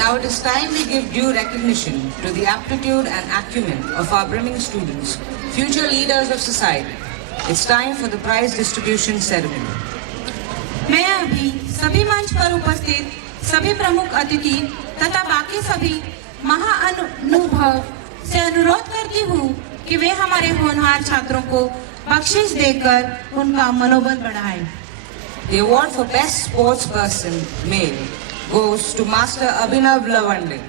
Now it is time we give due recognition to the aptitude and acumen of our brimming students, future leaders of society. It's time for the prize distribution ceremony. मैं अभी सभी मंच पर उपस्थित सभी प्रमुख अतिथि तथा बाकी सभी महाअनुभव से अनुरोध करती हूँ कि वे हमारे होनहार छात्रों को बख्शिश देकर उनका मनोबल बढ़ाएं। The award for Best Sports Person Male goes to Master Abhinav Lavande.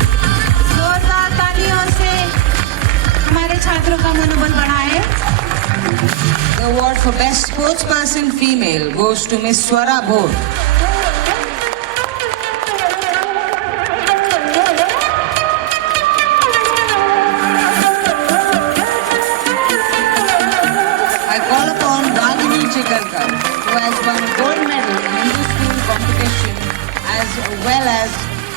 जोरदार तालियों से हमारे छात्रों का मनोबल बढ़ाएं। The award for Best Sports Person Female goes to Miss Swara Bhor. I call upon Ragini Chikarkar, who has won a gold medal in inter-school competition as well as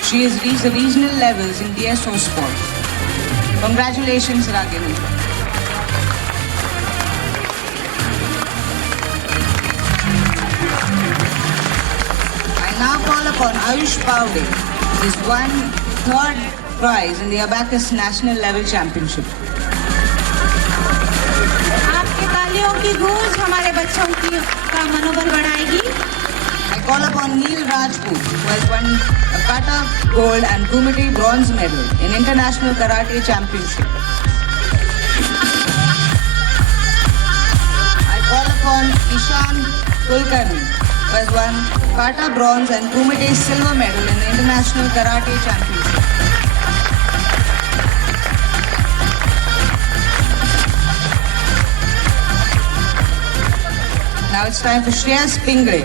she has reached the regional levels in DSO sport. Congratulations, Ragini. I now call upon Ayush Pavde, who has won third prize in the Abacus National Level Championship. आपकी तालियों की गूंज हमारे बच्चों का मनोबल बढ़ाएगी। I call upon Neil Rajput, who has won a kata gold and kumite bronze medal in International Karate Championship. I call upon Ishan Kulkarni, who has won kata bronze and kumite silver medal in the International Karate Championship. Now it's time for Shreyas Pingre,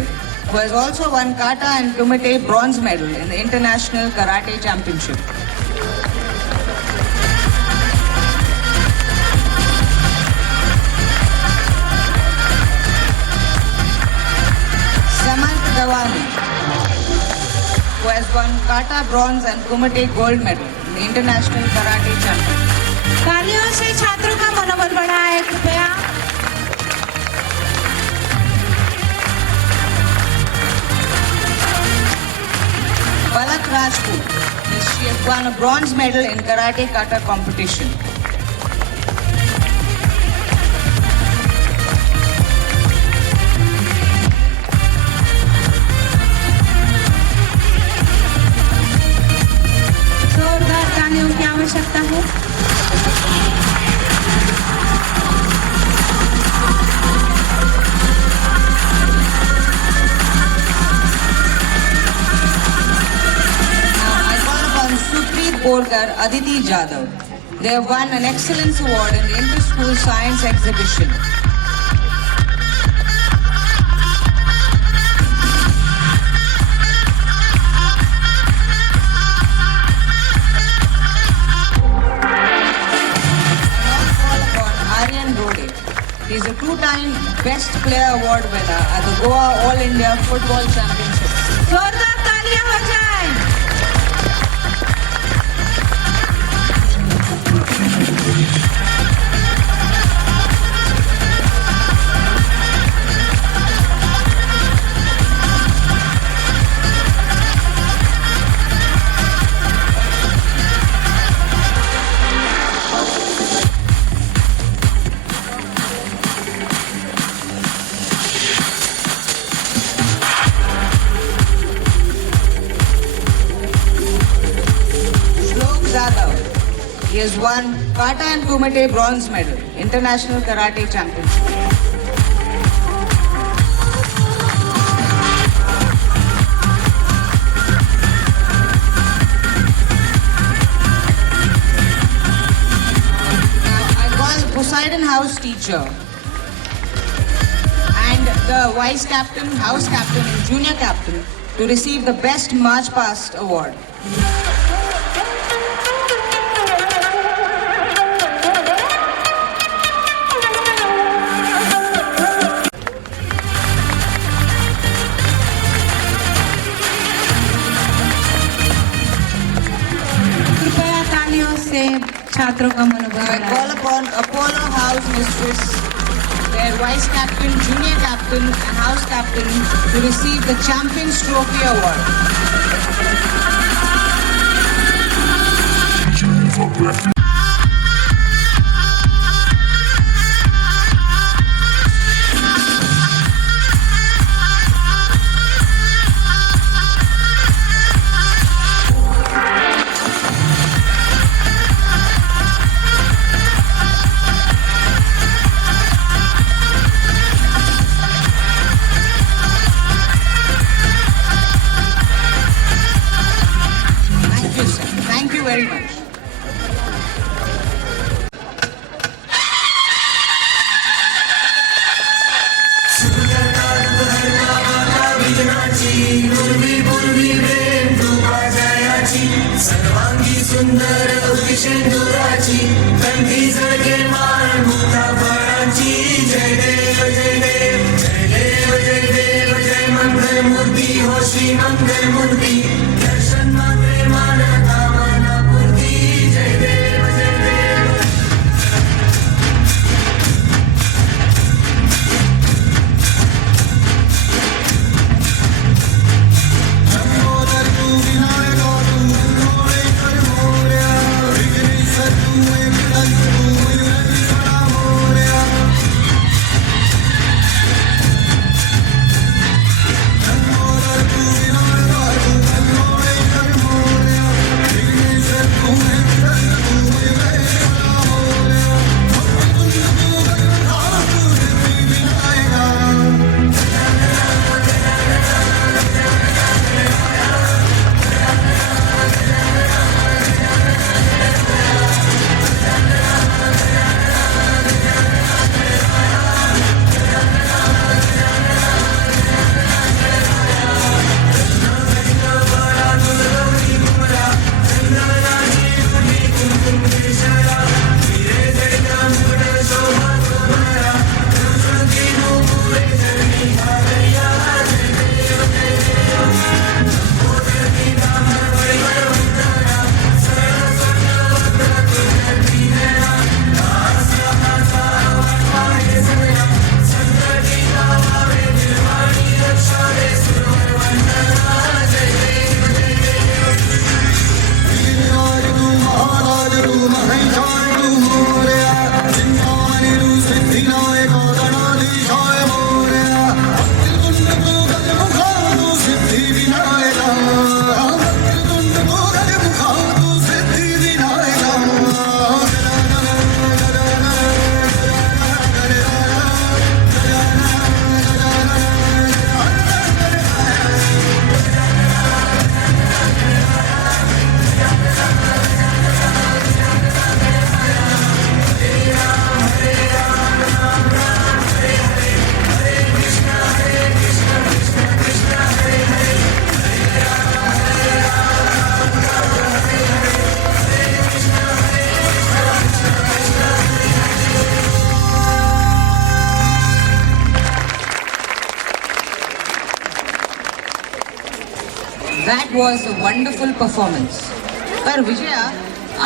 who has also won kata and kumite bronze medal in the International Karate Championship. Samant Gawani, who has won kata bronze and kumite gold medal in the International Karate Championship. तालियों से छात्रों का मनोबल बढ़ाएं कृपया। Palak Rajput, she has won a bronze medal in karate kata competition. जोरदार तालियों की आवश्यकता है। I call upon Supreet Borkar, Aditi Jadhav. They have won an excellence award in the inter-school science exhibition. Aryan Rode. He is a two-time Best Player Award winner at the Goa All India Football Championship. जोरदार तालियां हो जाएं। Shlok Jadhav. He has won kata and kumite bronze medal, International Karate Championship. Now I call Poseidon House teacher and the vice captain, house captain and junior captain to receive the Best March Past Award. छात्रों का मनोबल I बढ़ाएं। call upon Apollo House Mistress, their vice captain, junior captain, and house captain to receive the Champions Trophy Award. Thank you, sir. Thank you very much. सर्वांगी सुंदर शेंदुराची कंठी जळके माळ मुक्ता फळाची जय देव जय देव जय देव जय देव जय मंगल मूर्ती हो श्री मंगल मूर्ती दर्शन मात्रे मान कामना पूर्ती जय देव जय देव That was a wonderful performance. पर विजया,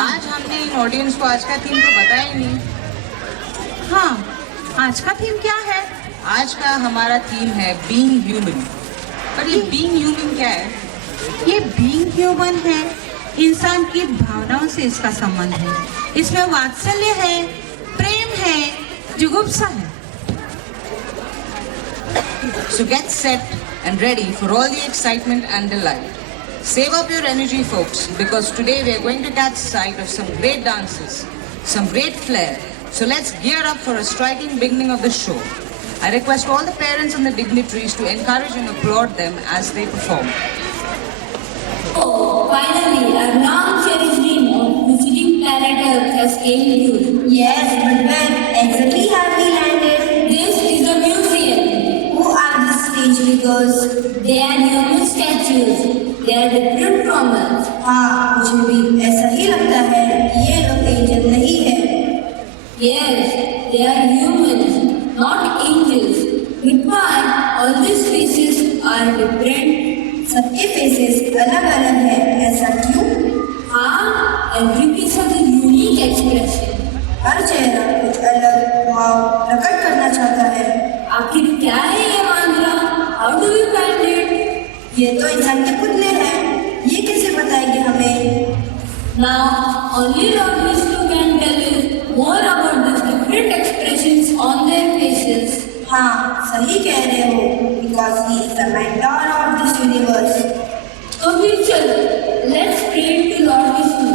आज हमने इन ऑडियंस को आज का थीम तो बताया ही नहीं। हाँ, आज का थीम क्या है? आज का हमारा थीम है बीइंग ह्यूमन। पर ये बीइंग ह्यूमन क्या है? ये बीइंग ह्यूमन है, इंसान की भावनाओं से इसका संबंध है। इसमें वात्सल्य है, प्रेम है, जुगुप्सा है। So get set and ready for all the excitement and delight. Save up your energy, folks, because today we are going to catch sight of some great dances, some great flair. So let's gear up for a striking beginning of the show. I request all the parents and the dignitaries to encourage and applaud them as they perform. Oh, finally, our long-cherished dream of visiting planet Earth has came true. Yes, but where exactly have we landed? This is a museum. Who are these stage figures? They are human statues. They are different from us. हाँ, मुझे भी ऐसा ही लगता है। ये लोग angel नहीं है। Yes, they are humans, not angels. But why all these faces are different? सबके फेसेस अलग अलग है। ऐसा क्यों? हाँ, every piece has a unique expression. हर चेहरा कुछ अलग भाव प्रकट करना चाहता है। आखिर क्या है ये मांजरा? How do you find it? ये तो इंसान के पुतले हैं, ये कैसे बताएंगे हमें? Now, only Lord Vishnu can tell you more about these different expressions on their faces. हाँ, सही कह रहे हो, because he is the mentor of this universe. तो फिर चलो, let's pray to Lord Vishnu.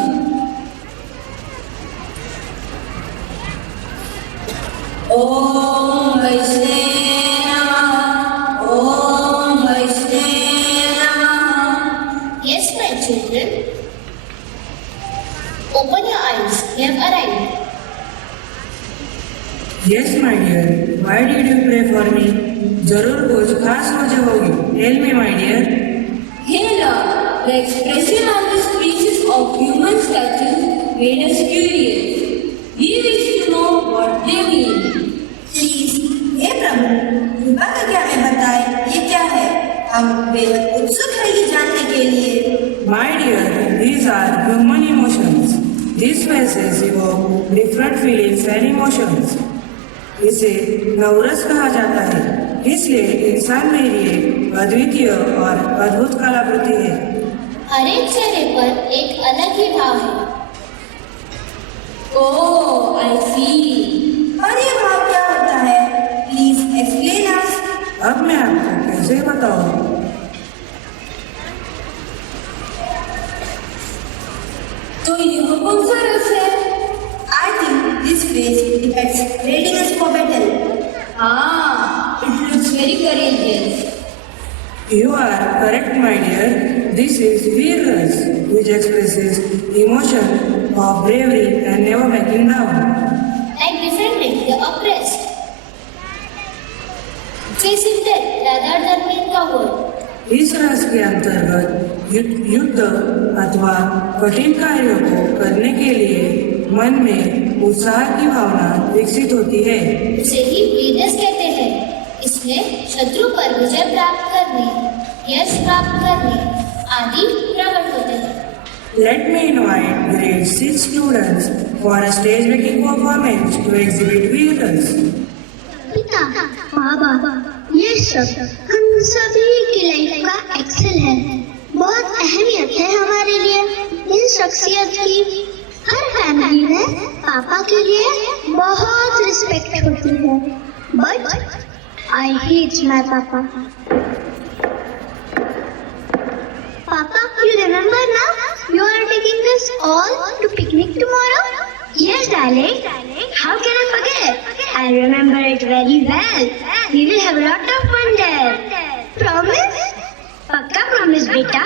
ओम वैष्णवे नमः, ओम वैष्णवे नमः. Yes, my children. Open your eyes. We have arrived. Yes, my dear. Why did you pray for me? जरूर कुछ खास वजह होगी. Tell me, my dear. Hey Lord, the expression on the species of human statues made us curious. We wish to know what they mean. Please, हे प्रभु, कृपा करके हमें बताएं ये क्या है? हम बेहद उत्सुक हैं ये जानने के लिए। My dear, these are human emotions. These faces evoke different feelings and emotions. इसे नवरस कहा जाता है, इसलिए इंसान में ये अद्वितीय और अद्भुत कलाकृति है। हर एक चेहरे पर एक अलग ही भाव है। Oh, I see. और ये भाव क्या होता है? Please explain us. अब मैं आपको कैसे बताऊं? तो यह कौन सा रस है? I think this face depicts readiness for battle. Ah, it looks very courageous. You are correct, my dear. This is Veerras, which expresses emotion of bravery and never backing down. Like defending the oppressed. Facing death rather than being coward. इस रस के अंतर्गत युद्ध अथवा कठिन कार्यों को करने के लिए मन में उत्साह की भावना विकसित होती है। उसे ही वीरनेस कहते हैं। इसमें शत्रु पर विजय प्राप्त करने, यश प्राप्त करने आदि प्रकट होते हैं। Let me invite grade 6 students for a stage making performance to exhibit Veerras. पिता, माँ बाप, ये सब हम सभी की लाइफ का एक्सेल है। बहुत अहमियत है हमारे लिए इन शख्सियत की। हर फैमिली में पापा के लिए बहुत रिस्पेक्ट होती है। बट आई हेट माय पापा। पापा, you remember now? You are taking us all to picnic tomorrow? Yes, darling. How can I forget? I remember it very well. We will have a lot of fun there. Promise? पक्का promise, बेटा?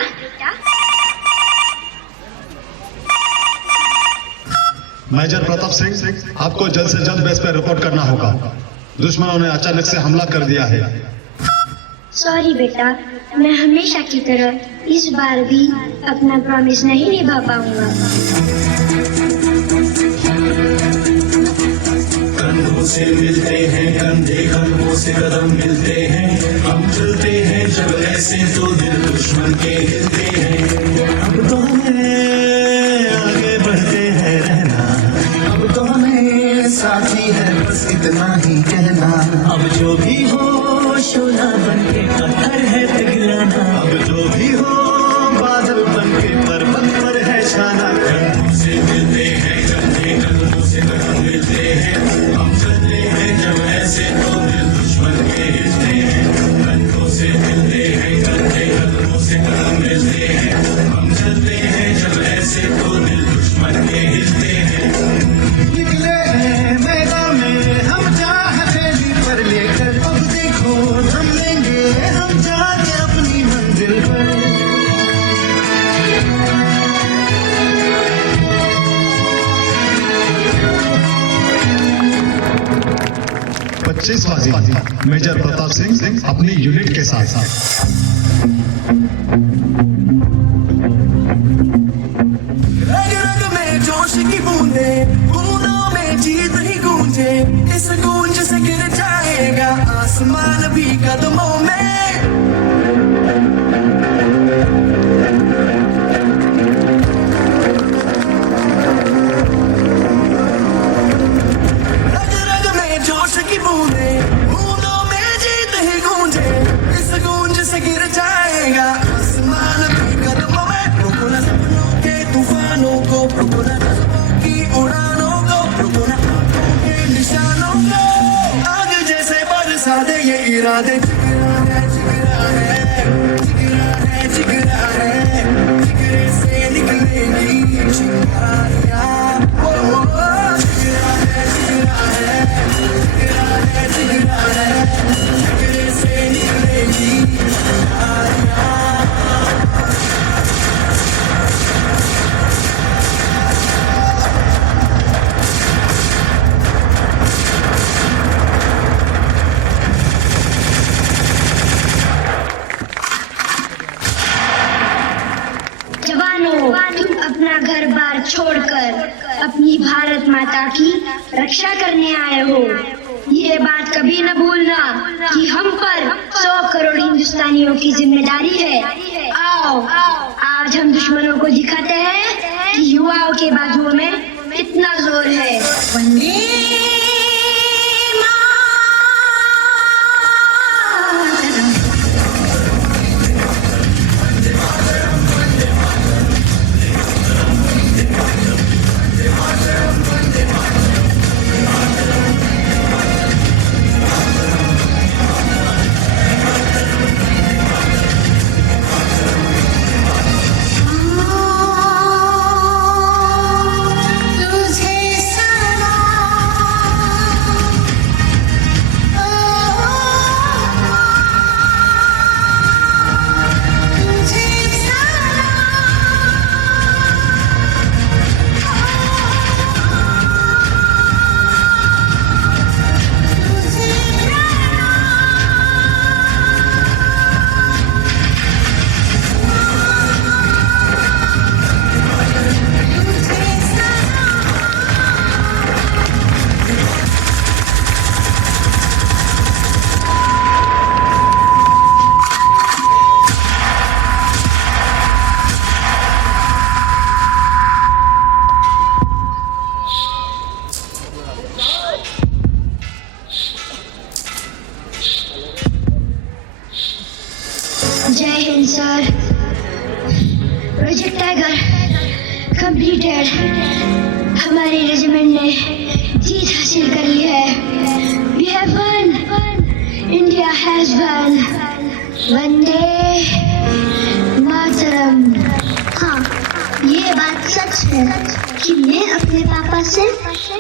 Major Pratap Singh, आपको जल्द से जल्द base पर report करना होगा। दुश्मनों ने अचानक से हमला कर दिया है। सॉरी बेटा, मैं हमेशा की तरह इस बार भी अपना प्रॉमिस नहीं निभा पाऊंगा। कंधों से मिलते हैं कंधे, कंधों से कदम मिलते हैं। हम चलते हैं जब ऐसे तो दिल दुश्मन के हिलते हैं। अब तो हमें आगे बढ़ते हैं रहना, अब तो हमें साथी है बस इतना ही कहना। अब जो भी हो शोला बन के पत्थर है पिघलाना, अब जो भी हो बादल बन के पर्वत पर है छाना। कंधों से मिलते हैं कंधे, कंधों से कदम मिलते हैं। हम चलते हैं जब ऐसे तो दिल दुश्मन के हिलते हैं। कंधों से मिलते हैं कंधे, कंधों से कदम मिलते हैं। हम चलते हैं जब ऐसे तो दिल दुश्मन के हिलते हैं। निकले हैं मैदान में हम चाह हथेली पर लेकर, अब देखो थम लेंगे हम जाके अपनी मंजिल पर। 25 बाजी मेजर प्रताप सिंह अपनी यूनिट के साथ रग रग में जोश की बूंदे, बूंदों में जीत ही गूंजे। इस गूंज से गिर जाएगा आसमान भी कदमों में। तुम अपना घर बार छोड़कर अपनी भारत माता की रक्षा करने आए हो। ये बात कभी न भूलना कि हम पर 100 करोड़ हिंदुस्तानियों की जिम्मेदारी है। आओ आज हम दुश्मनों को दिखाते हैं कि युवाओं के बाजुओं में कितना जोर है। वंदे जय Hind sir. Project tiger completed. हमारे रेजिमेंट ने जीत हासिल कर ली है। We have won, India has won. वंदे मातरम। हाँ, ये बात सच है कि मैं अपने पापा से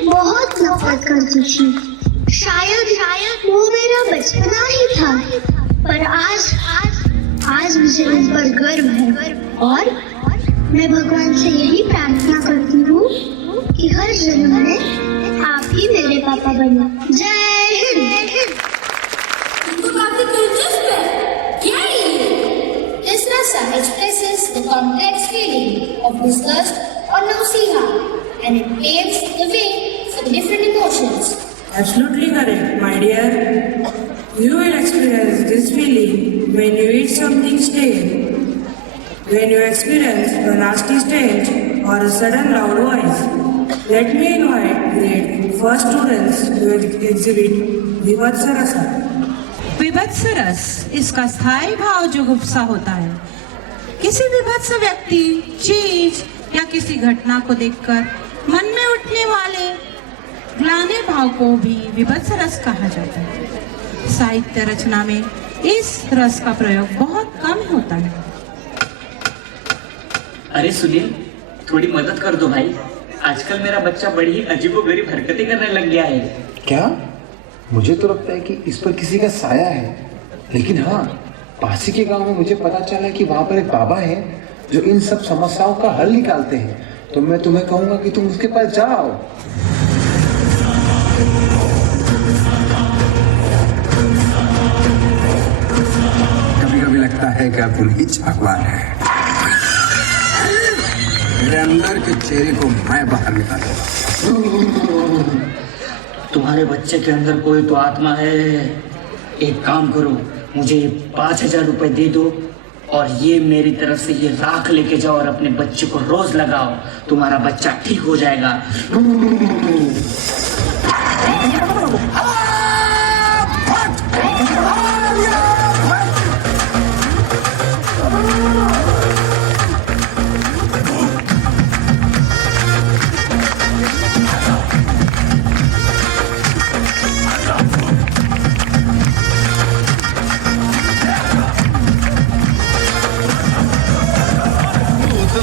बहुत नफरत करती थी। शायद वो मेरा बचपना ही था, पर आज मुझे उन पर गर्व है और मैं भगवान से यही प्रार्थना करती हूँ कि हर जन्म में आप ही मेरे पापा बनो। जय हिंद। तुमको काफी दिलचस्प है, क्या ये? This rasa expresses the complex feeling of disgust or nausea, and it paves the way for different emotions. Absolutely correct, my dear. You will experience this feeling when you eat something stale, when you experience a nasty stench or a sudden loud voice. Let me invite grade first students to exhibit Vibhatsa Rasa. विभत्स रस इसका स्थायी भाव जुगुप्सा होता है। किसी विभत्स व्यक्ति, चीज या किसी घटना को देखकर मन में उठने वाले ग्लानि भाव को भी विभत्स रस कहा जाता है। साहित्य रचना में इस रस का प्रयोग बहुत कम होता है। अरे सुनील, थोड़ी मदद कर दो भाई। आजकल मेरा बच्चा बड़ी ही अजीबोगरीब हरकतें करने लग गया है। क्या? मुझे तो लगता है कि इस पर किसी का साया है, लेकिन हाँ, पासी के गांव में मुझे पता चला कि वहाँ पर एक बाबा है जो इन सब समस्याओं का हल निकालते हैं। तो मैं तुम्हें कहूँगा कि तुम उसके पास जाओ। कभी कभी लगता है कि तुम ही चाकवार है। मेरे अंदर के चेहरे को मैं बाहर निकालूंगा। तुम्हारे बच्चे के अंदर कोई तो आत्मा है। एक काम करो, मुझे 5,000 रुपए दे दो और ये मेरी तरफ से ये राख लेके जाओ और अपने बच्चे को रोज लगाओ। तुम्हारा बच्चा ठीक हो जाएगा।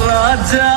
राजा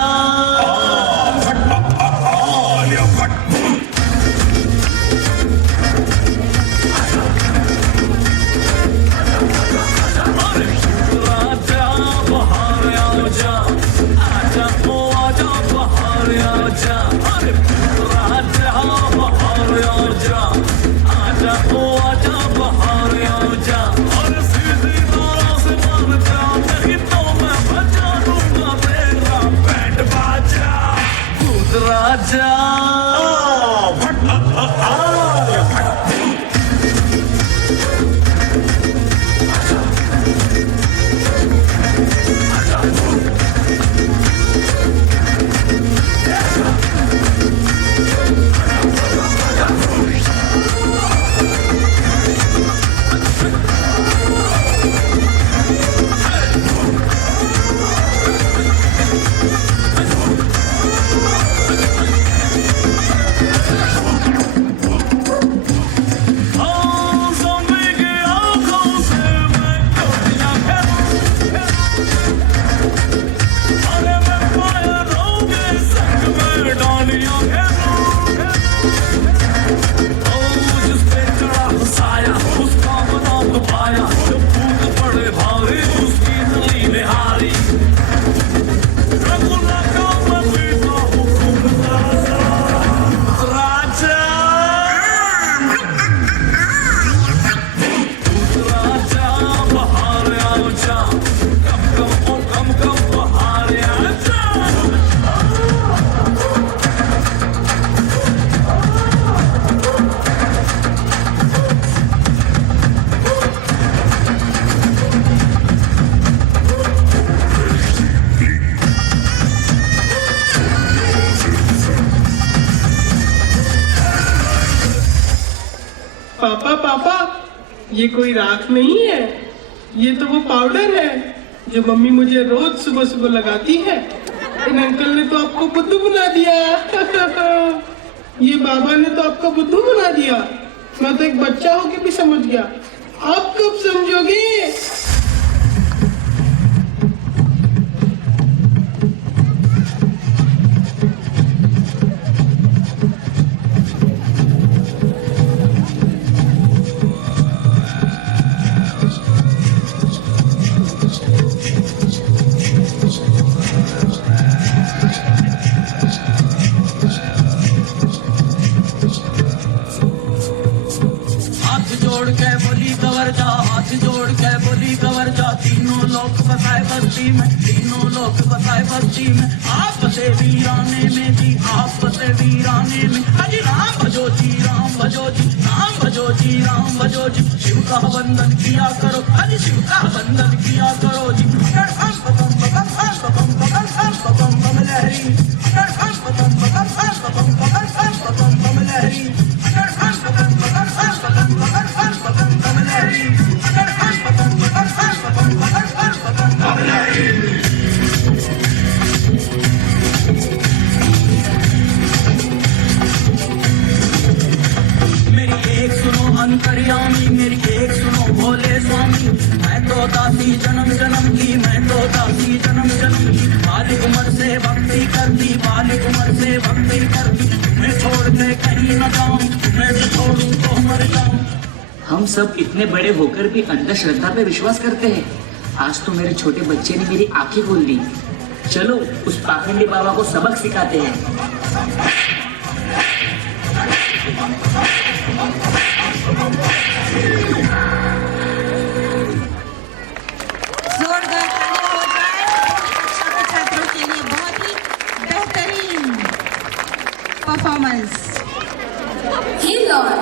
पापा, ये कोई राख नहीं है, ये तो वो पाउडर है जो मम्मी मुझे रोज सुबह सुबह लगाती है। इन अंकल ने तो आपको बुद्धू बना दिया। ये बाबा ने तो आपको बुद्धू बना दिया। मैं तो एक बच्चा होके भी समझ गया, आप कब समझोगे? हाथ जोड़ के बोली कवर जा, तीनों लोग बसाए बस्ती में, तीनों लोग बसाए बस्ती में। आप बसे वीराने में जी, आप बसे वीराने में। अजी राम भजो जी, राम भजो जी, राम भजो जी, राम भजो जी। शिव का वंदन किया करो, अजी शिव का वंदन किया करो जी। लहरी अंतर्यामी, मेरी एक सुनो भोले स्वामी। मैं तो दासी जन्म जन्म की, मैं तो दासी जन्म जन्म की। बालिक उम्र से भक्ति करती, बालिक उम्र से भक्ति करती। मैं छोड़ के कहीं न जाऊं, मैं तो छोड़ूं तो मर जाऊं। हम सब इतने बड़े होकर भी अंधश्रद्धा पे विश्वास करते हैं। आज तो मेरे छोटे बच्चे ने मेरी आंखें खोल दी। चलो उस पाखंडी बाबा को सबक सिखाते हैं। जोरदार ताली हो जाए छात्र छात्रों के लिए, बहुत ही बेहतरीन performance. Hey Lord,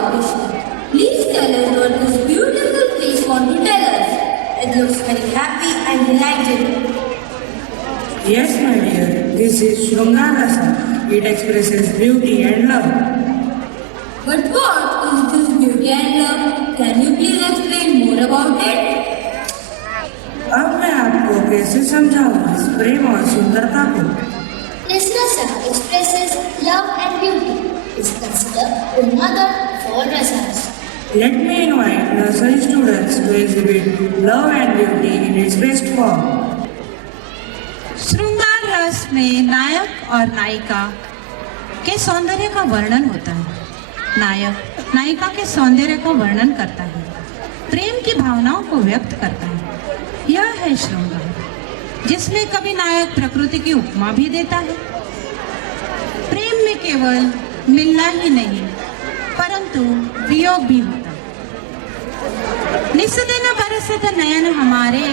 please tell us what this beautiful place want to tell us. It looks very happy and delighted. Yes, my dear, this is Shrungar Rasa. It expresses beauty and love. But what is this beauty and love? Can you please explain more about it? अब मैं आपको कैसे समझाऊं इस प्रेम और सुंदरता को? This rasa expresses love and beauty. It's considered a mother for rasas. Let me invite nursery students to exhibit love and beauty in its best form. श्रृंगार रस में नायक और नायिका के सौंदर्य का वर्णन होता है। नायक नायिका के सौंदर्य का वर्णन करता है, प्रेम की भावनाओं को व्यक्त करता है। यह है श्रृंगार, जिसमें कभी नायक प्रकृति की उपमा भी देता है। प्रेम में केवल मिलना ही नहीं, परंतु वियोग भी होता है। निस्दिन बरसत नयन हमारे,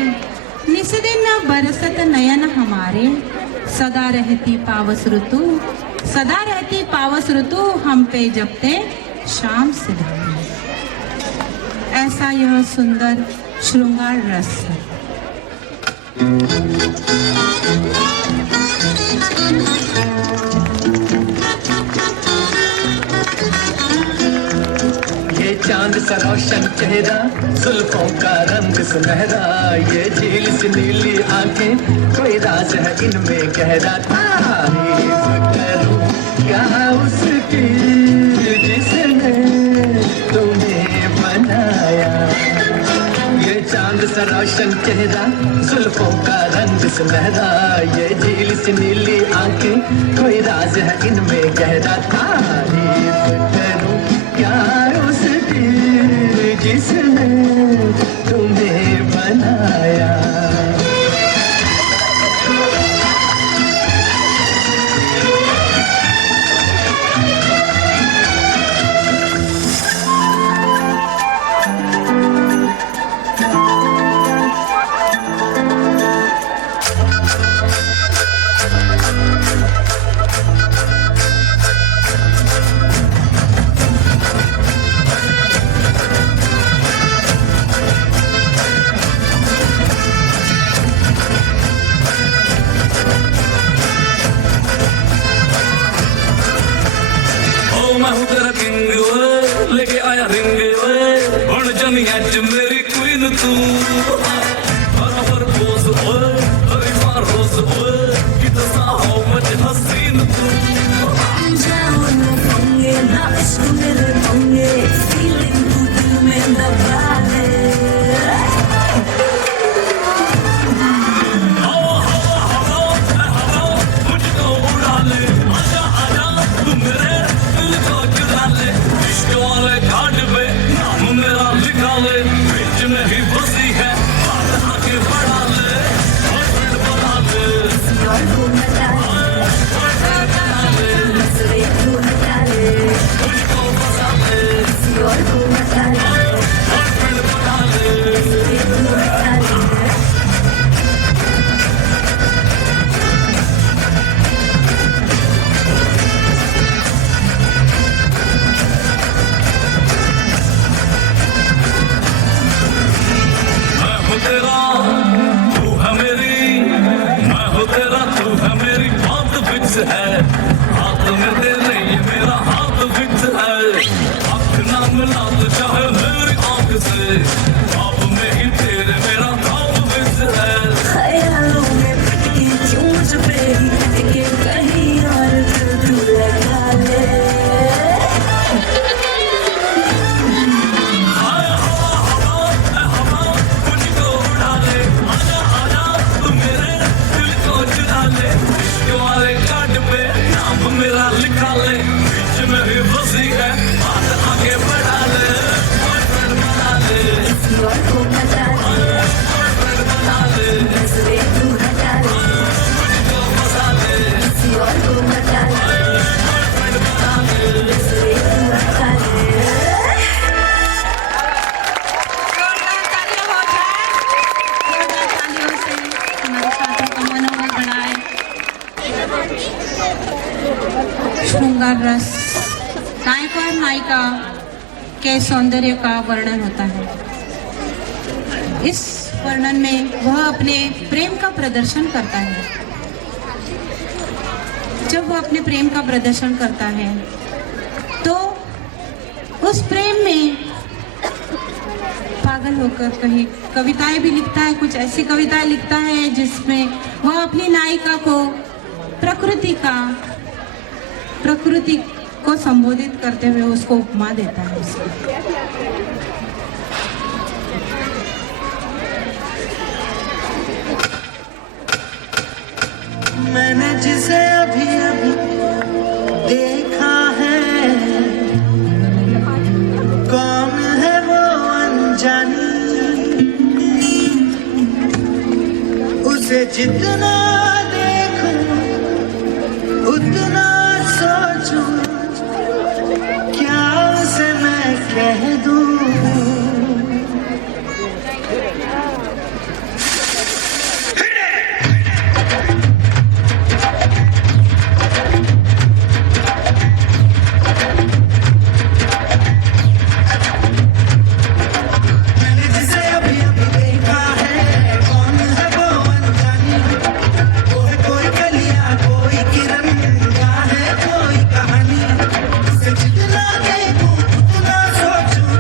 निस्दिन बरसत नयन हमारे। सदा रहती पावस ऋतु, सदा रहती पावस ऋतु हम पे जपते शाम से धाम। ऐसा यह सुंदर श्रृंगार रस है। ये चांद सा रोशन चेहरा, जुल्फों का रंग सुनहरा। ये झील सी नीली आंखें, कोई राज है इनमें गहरा। तारीफ करूं क्या उसकी जिसने तुम्हें बनाया। ये चांद सा रोशन चेहरा, जुल्फों का रंग सुनहरा। ये झील सी नीली आंखें, कोई राज है इनमें गहरा। तारीफ करूं क्या उसकी जिसने तुम्हें बनाया। दुनिया च मेरी क्वीन तू बराबर बोस ओए हरी बार रोज ओए कि दसा हो मच हसीन तू जाओ न पंगे ना इश्क मेरे पंगे फीलिंग तू दिल में दबा ले है हाथ में तेरे ये मेरा हाथ फिक्स है आँख ना मिला तो चाहे मेरी आँख से ख्वाब में ही तेरे मेरा ख्वाब फिक्स है ख्यालों में पिटके क्यों मुझ पे ही पिटके कहीं और तू लगा ले मुझको उड़ा ले आजा आजा तू मेरे दिल को चुरा ले वाले कार्ड पे नाम मेरा लिखा ले बीच में भी बसी है बात आगे बढ़ा ले बॉयफ्रेंड बना ले को बता ले बॉयफ्रेंड बना ले नजरे तू हटा ले मुझको फंसा ले को बता ले बॉयफ्रेंड बना ले नजरे तू हटा ले श्रृंगार रस नायक और नायिका के सौंदर्य का वर्णन होता है। इस वर्णन में वह अपने प्रेम का प्रदर्शन करता है। जब वह अपने प्रेम का प्रदर्शन करता है तो उस प्रेम में पागल होकर कहीं कविताएं भी लिखता है। कुछ ऐसी कविताएं लिखता है जिसमें वह अपनी नायिका को प्रकृति को संबोधित करते हुए उसको उपमा देता है। मैंने जिसे अभी अभी देखा है कौन है वो अनजानी उसे जितना देखूं उतना सोचूं क्या उसे मैं कह दूं जितना देखूं उतना सोचूं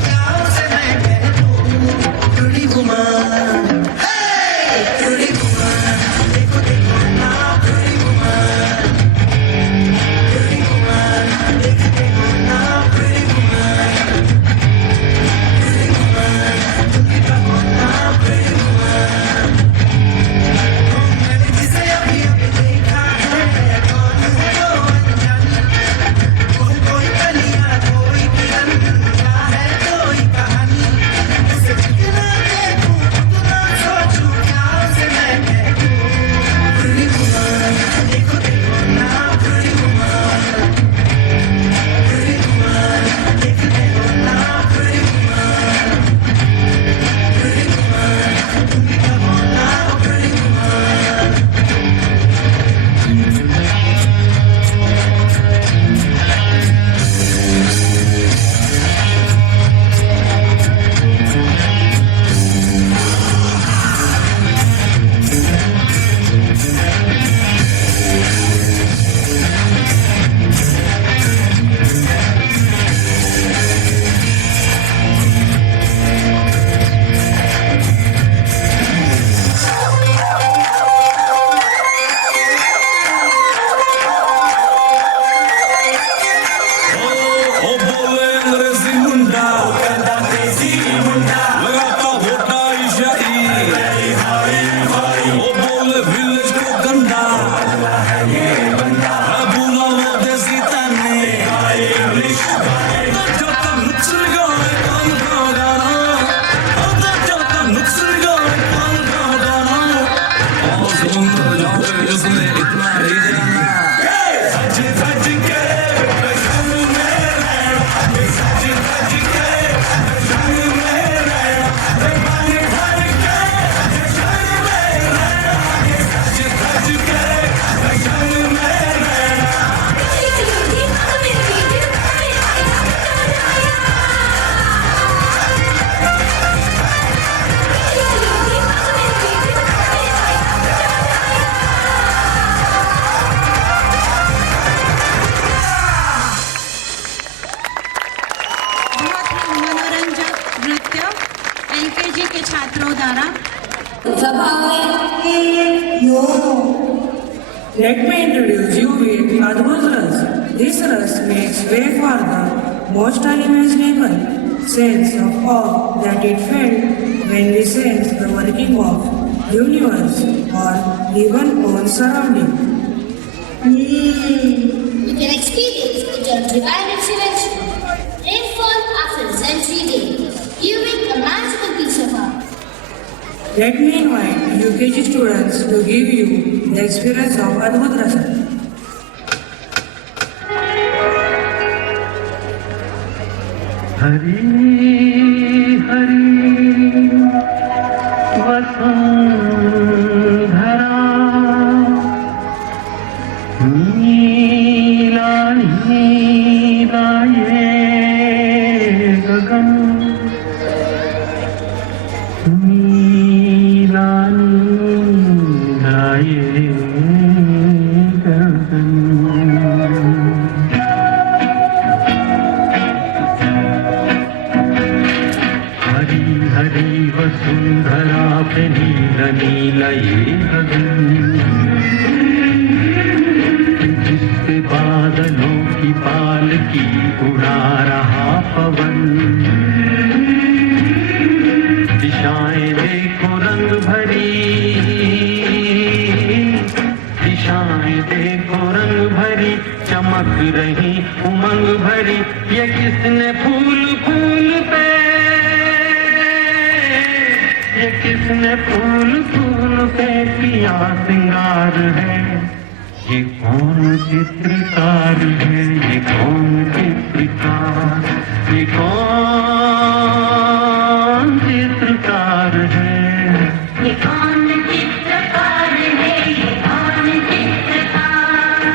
बहुत ही मनोरंजक नृत्य एलकेजी के छात्रों द्वारा। Let me introduce you with Adbhut Ras. This ras makes way for the most unimaginable sense of awe that it felt when we sense the working of universe or even own surrounding. You can experience the divine intervention. Rainfall after a century day, giving a magical piece of art. Let me invite UKG students to give you the experience of Adbhut Rasa. Hari Hari Vasundhara नीला नीला ये गगन नीला नीला ये गगन हरी हरी वसुंधरा पे नीला नीला ये गगन जिससे बादलों की पालकी उड़ा रहा पवन दिशाएं देखो रंग भरी दिशाएं देखो रंग भरी चमक रही उमंग भरी ये किसने फूल फूल पे ये किसने फूल फूल पे किया सिंगार है ये कौन चित्रकार है ये कौन चित्रकार ये कौन चित्रकार है ये कौन चित्रकार है, ये कौन चित्रकार।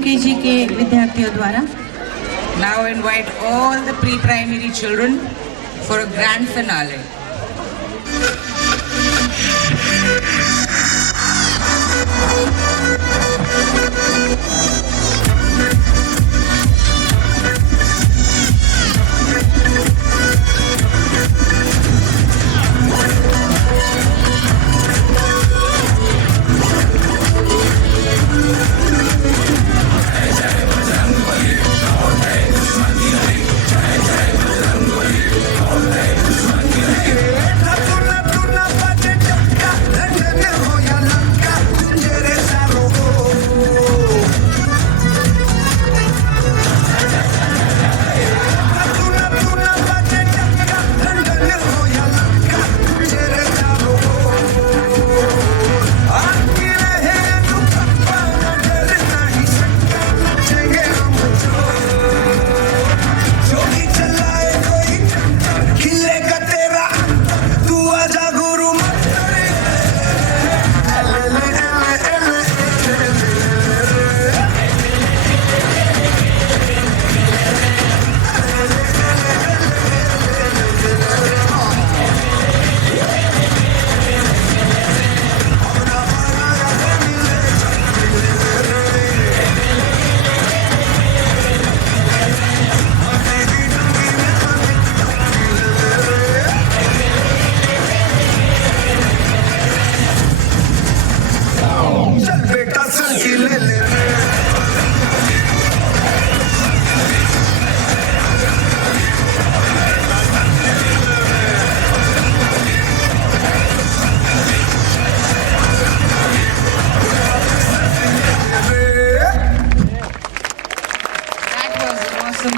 UKG के विद्यार्थियों द्वारा। Now invite all the pre-primary children for a grand finale.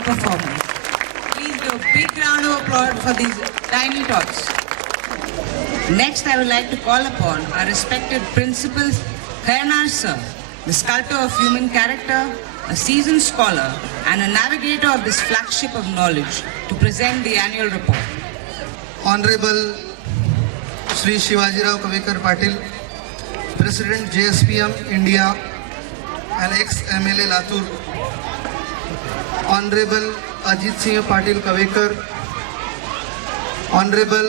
Performance. Please give a big round of applause for these tiny tots. Next, I would like to call upon our respected principal, Khayanar sir, the sculptor of human character, a seasoned scholar, and a navigator of this flagship of knowledge, to present the annual report. Honorable Shri Shivajirao Kavekar Patil, President JSPM India and ex-MLA Latur, Honorable Ajit Singh Patil Kavekar, Honorable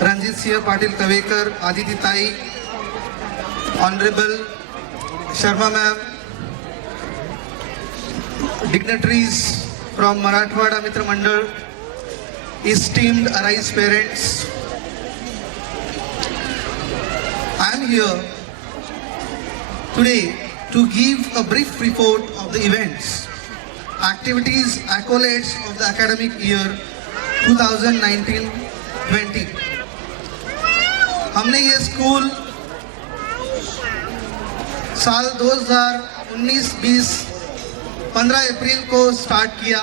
Ranjit Singh Patil Kavekar, Aditi Tai, Honorable Sharma ma'am, dignitaries from Marathwada Mitra Mandal, esteemed Arise parents, I am here today to give a brief report of the events, activities, accolades of the academic year 2019-20. हमने ये school साल 2019-20 15 अप्रैल को start किया।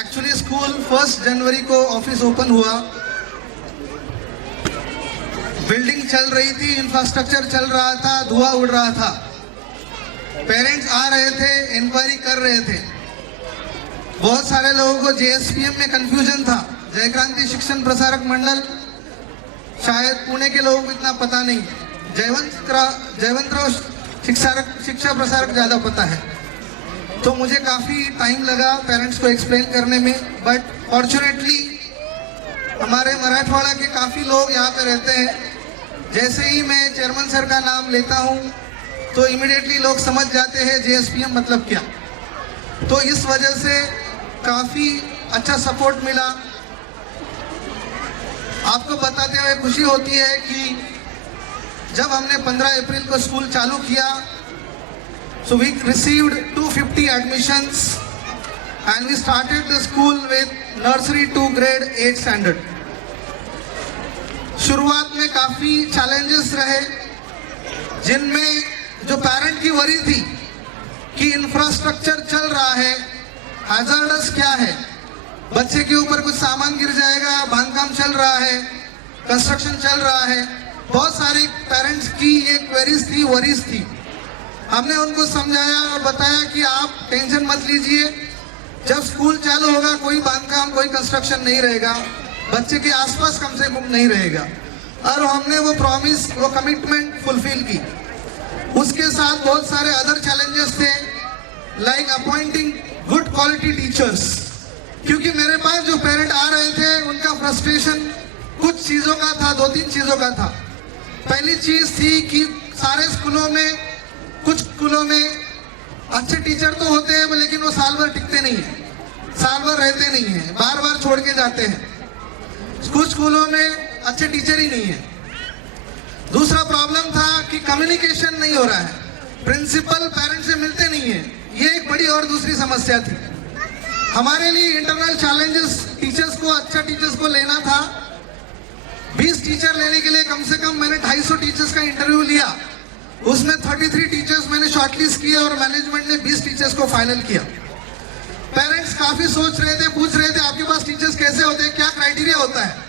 Actually school 1 जनवरी को office open हुआ, building चल रही थी, इंफ्रास्ट्रक्चर चल रहा था, धुआं उड़ रहा था, पेरेंट्स आ रहे थे, इंक्वायरी कर रहे थे। बहुत सारे लोगों को जेएसपीएम में कंफ्यूजन था। जय क्रांति शिक्षण प्रसारक मंडल शायद पुणे के लोगों को इतना पता नहीं, जयवंतराव शिक्षा प्रसारक ज़्यादा पता है। तो मुझे काफ़ी टाइम लगा पेरेंट्स को एक्सप्लेन करने में, बट फॉर्चुनेटली हमारे मराठवाड़ा के काफ़ी लोग यहाँ पे रहते हैं। जैसे ही मैं चेयरमैन सर का नाम लेता हूँ तो इमीडिएटली लोग समझ जाते हैं जेएसपीएम मतलब क्या। तो इस वजह से काफ़ी अच्छा सपोर्ट मिला। आपको बताते हुए खुशी होती है कि जब हमने 15 अप्रैल को स्कूल चालू किया, so we received 250 admissions and we started the school with nursery to grade 8 standard. शुरुआत में काफ़ी चैलेंजेस रहे, जिनमें जो पेरेंट की वरी थी कि इंफ्रास्ट्रक्चर चल रहा है, हैजर्डस क्या है, बच्चे के ऊपर कुछ सामान गिर जाएगा, बांधकाम चल रहा है, कंस्ट्रक्शन चल रहा है, बहुत सारे पेरेंट्स की ये क्वेरीज थी, वरीज थी। हमने उनको समझाया और बताया कि आप टेंशन मत लीजिए, जब स्कूल चालू होगा कोई बांधकाम कोई कंस्ट्रक्शन नहीं रहेगा, बच्चे के आसपास कम से कम नहीं रहेगा। और हमने वो प्रॉमिस, वो कमिटमेंट फुलफिल की। उसके साथ बहुत सारे अदर चैलेंजेस थे, like appointing good quality teachers, क्योंकि मेरे पास जो पेरेंट आ रहे थे उनका फ्रस्ट्रेशन कुछ चीज़ों का था, 2-3 चीज़ों का था। पहली चीज़ थी कि सारे स्कूलों में, कुछ स्कूलों में अच्छे टीचर तो होते हैं लेकिन वो साल भर टिकते नहीं हैं, साल भर रहते नहीं हैं, बार बार छोड़ के जाते हैं। कुछ स्कूलों में अच्छे टीचर ही नहीं है। दूसरा प्रॉब्लम था कि कम्युनिकेशन नहीं हो रहा है, प्रिंसिपल पेरेंट से मिलते नहीं है, ये एक बड़ी और दूसरी समस्या थी। हमारे लिए इंटरनल चैलेंजेस, टीचर्स को, अच्छा टीचर्स को लेना था। 20 टीचर लेने के लिए कम से कम मैंने 250 टीचर्स का इंटरव्यू लिया, उसमें 33 टीचर्स मैंने शॉर्टलिस्ट किए और मैनेजमेंट ने 20 टीचर्स को फाइनल किया। पेरेंट्स काफी सोच रहे थे, पूछ रहे थे आपके पास टीचर्स कैसे होते हैं, क्या क्राइटेरिया होता है।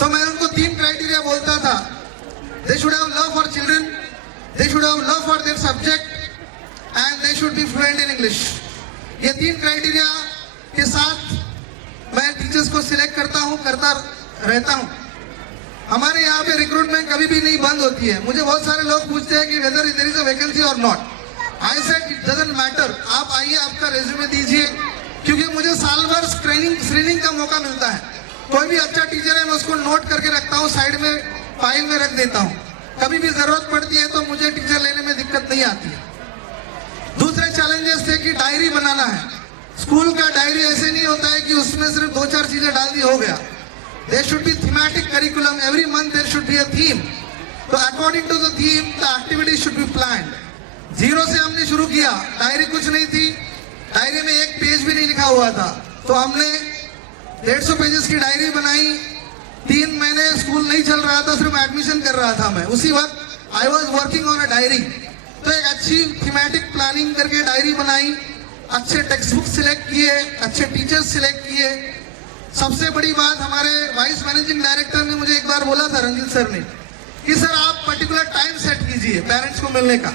तो मैं उनको 3 क्राइटेरिया बोलता था। They should have love for children, they should have love for their subject and they should be fluent in English. ये 3 क्राइटेरिया के साथ मैं टीचर्स को सिलेक्ट करता रहता हूँ। हमारे यहाँ पे रिक्रूटमेंट कभी भी नहीं बंद होती है। मुझे बहुत सारे लोग पूछते हैं कि whether there is a vacancy or not. I said it doesn't matter, आप आइए, आपका रेज्यूमे दीजिए, क्योंकि मुझे साल भर स्क्रीनिंग का मौका मिलता है। कोई भी अच्छा टीचर है मैं उसको नोट करके रखता हूँ, साइड में फाइल में रख देता हूँ, कभी भी जरूरत पड़ती है तो मुझे टीचर लेने में दिक्कत नहीं आती है। दूसरे चैलेंजेस थे कि डायरी बनाना है। स्कूल का डायरी ऐसे नहीं होता है कि उसमें सिर्फ 2-4 चीजें डाल दी हो गया। There should be thematic curriculum. Every month there should be a theme. So according to the theme, the activities should be planned. 0 से हमने शुरू किया, डायरी कुछ नहीं थी, डायरी में एक पेज भी नहीं लिखा हुआ था। तो हमने 150 पेजेस की डायरी बनाई। 3 महीने स्कूल नहीं चल रहा था, सिर्फ एडमिशन कर रहा था मैं। उसी वक्त I was working on a diary. तो एक अच्छी थीमेटिक प्लानिंग करके डायरी बनाई, अच्छे टेक्स्ट बुक सिलेक्ट किए, अच्छे टीचर्स सिलेक्ट किए। सबसे बड़ी बात, हमारे वाइस मैनेजिंग डायरेक्टर ने मुझे एक बार बोला था, रंजित सर ने, कि सर आप पर्टिकुलर टाइम सेट कीजिए पेरेंट्स को मिलने का।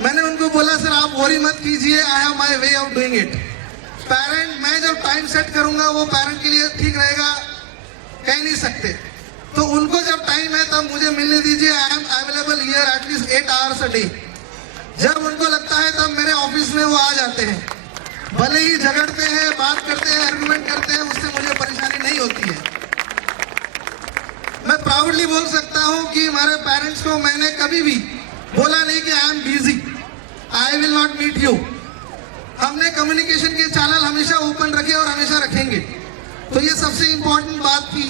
मैंने उनको बोला सर आप वरी मत कीजिए, I have my way of doing it. Parent, मैं जब टाइम सेट करूंगा वो पेरेंट के लिए ठीक रहेगा, कह नहीं सकते। तो उनको जब टाइम है तब मुझे मिलने दीजिए। I am available here at least 8 hours a day. जब उनको लगता है तब मेरे ऑफिस में वो आ जाते हैं, भले ही झगड़ते हैं, बात करते हैं, आर्गुमेंट करते हैं, उससे मुझे परेशानी नहीं होती है। मैं प्राउडली बोल सकता हूं कि हमारे पेरेंट्स को मैंने कभी भी बोला नहीं कि I am busy, I will not meet you. हमने कम्युनिकेशन के चैनल हमेशा ओपन रखे और हमेशा रखेंगे। तो ये सबसे इंपॉर्टेंट बात थी।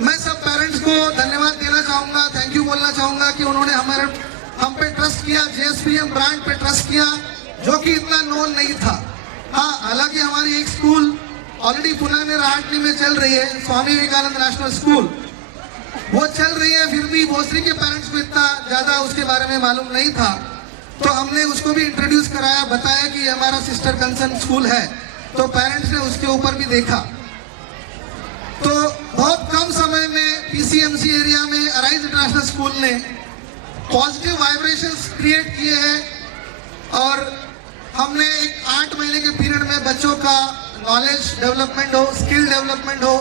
मैं सब पेरेंट्स को धन्यवाद देना चाहूंगा, थैंक यू बोलना चाहूंगा कि उन्होंने हम पे ट्रस्ट किया, JSPM ब्रांड पे ट्रस्ट किया, जो कि इतना नोन नहीं था। हाँ, हालांकि हमारी एक स्कूल ऑलरेडी पुणे में राहटनी में चल रही है, स्वामी विवेकानंद नेशनल स्कूल, वो चल रही है, फिर भी भोसरी के पेरेंट्स को इतना ज्यादा उसके बारे में मालूम नहीं था। तो हमने उसको भी इंट्रोड्यूस कराया, बताया कि हमारा सिस्टर कंसर्न स्कूल है, तो पेरेंट्स ने उसके ऊपर भी देखा। तो बहुत कम समय में PCMC एरिया में अराइज इंटरनेशनल स्कूल ने पॉजिटिव वाइब्रेशंस क्रिएट किए हैं और हमने एक 8 महीने के पीरियड में बच्चों का नॉलेज डेवलपमेंट हो, स्किल डेवलपमेंट हो,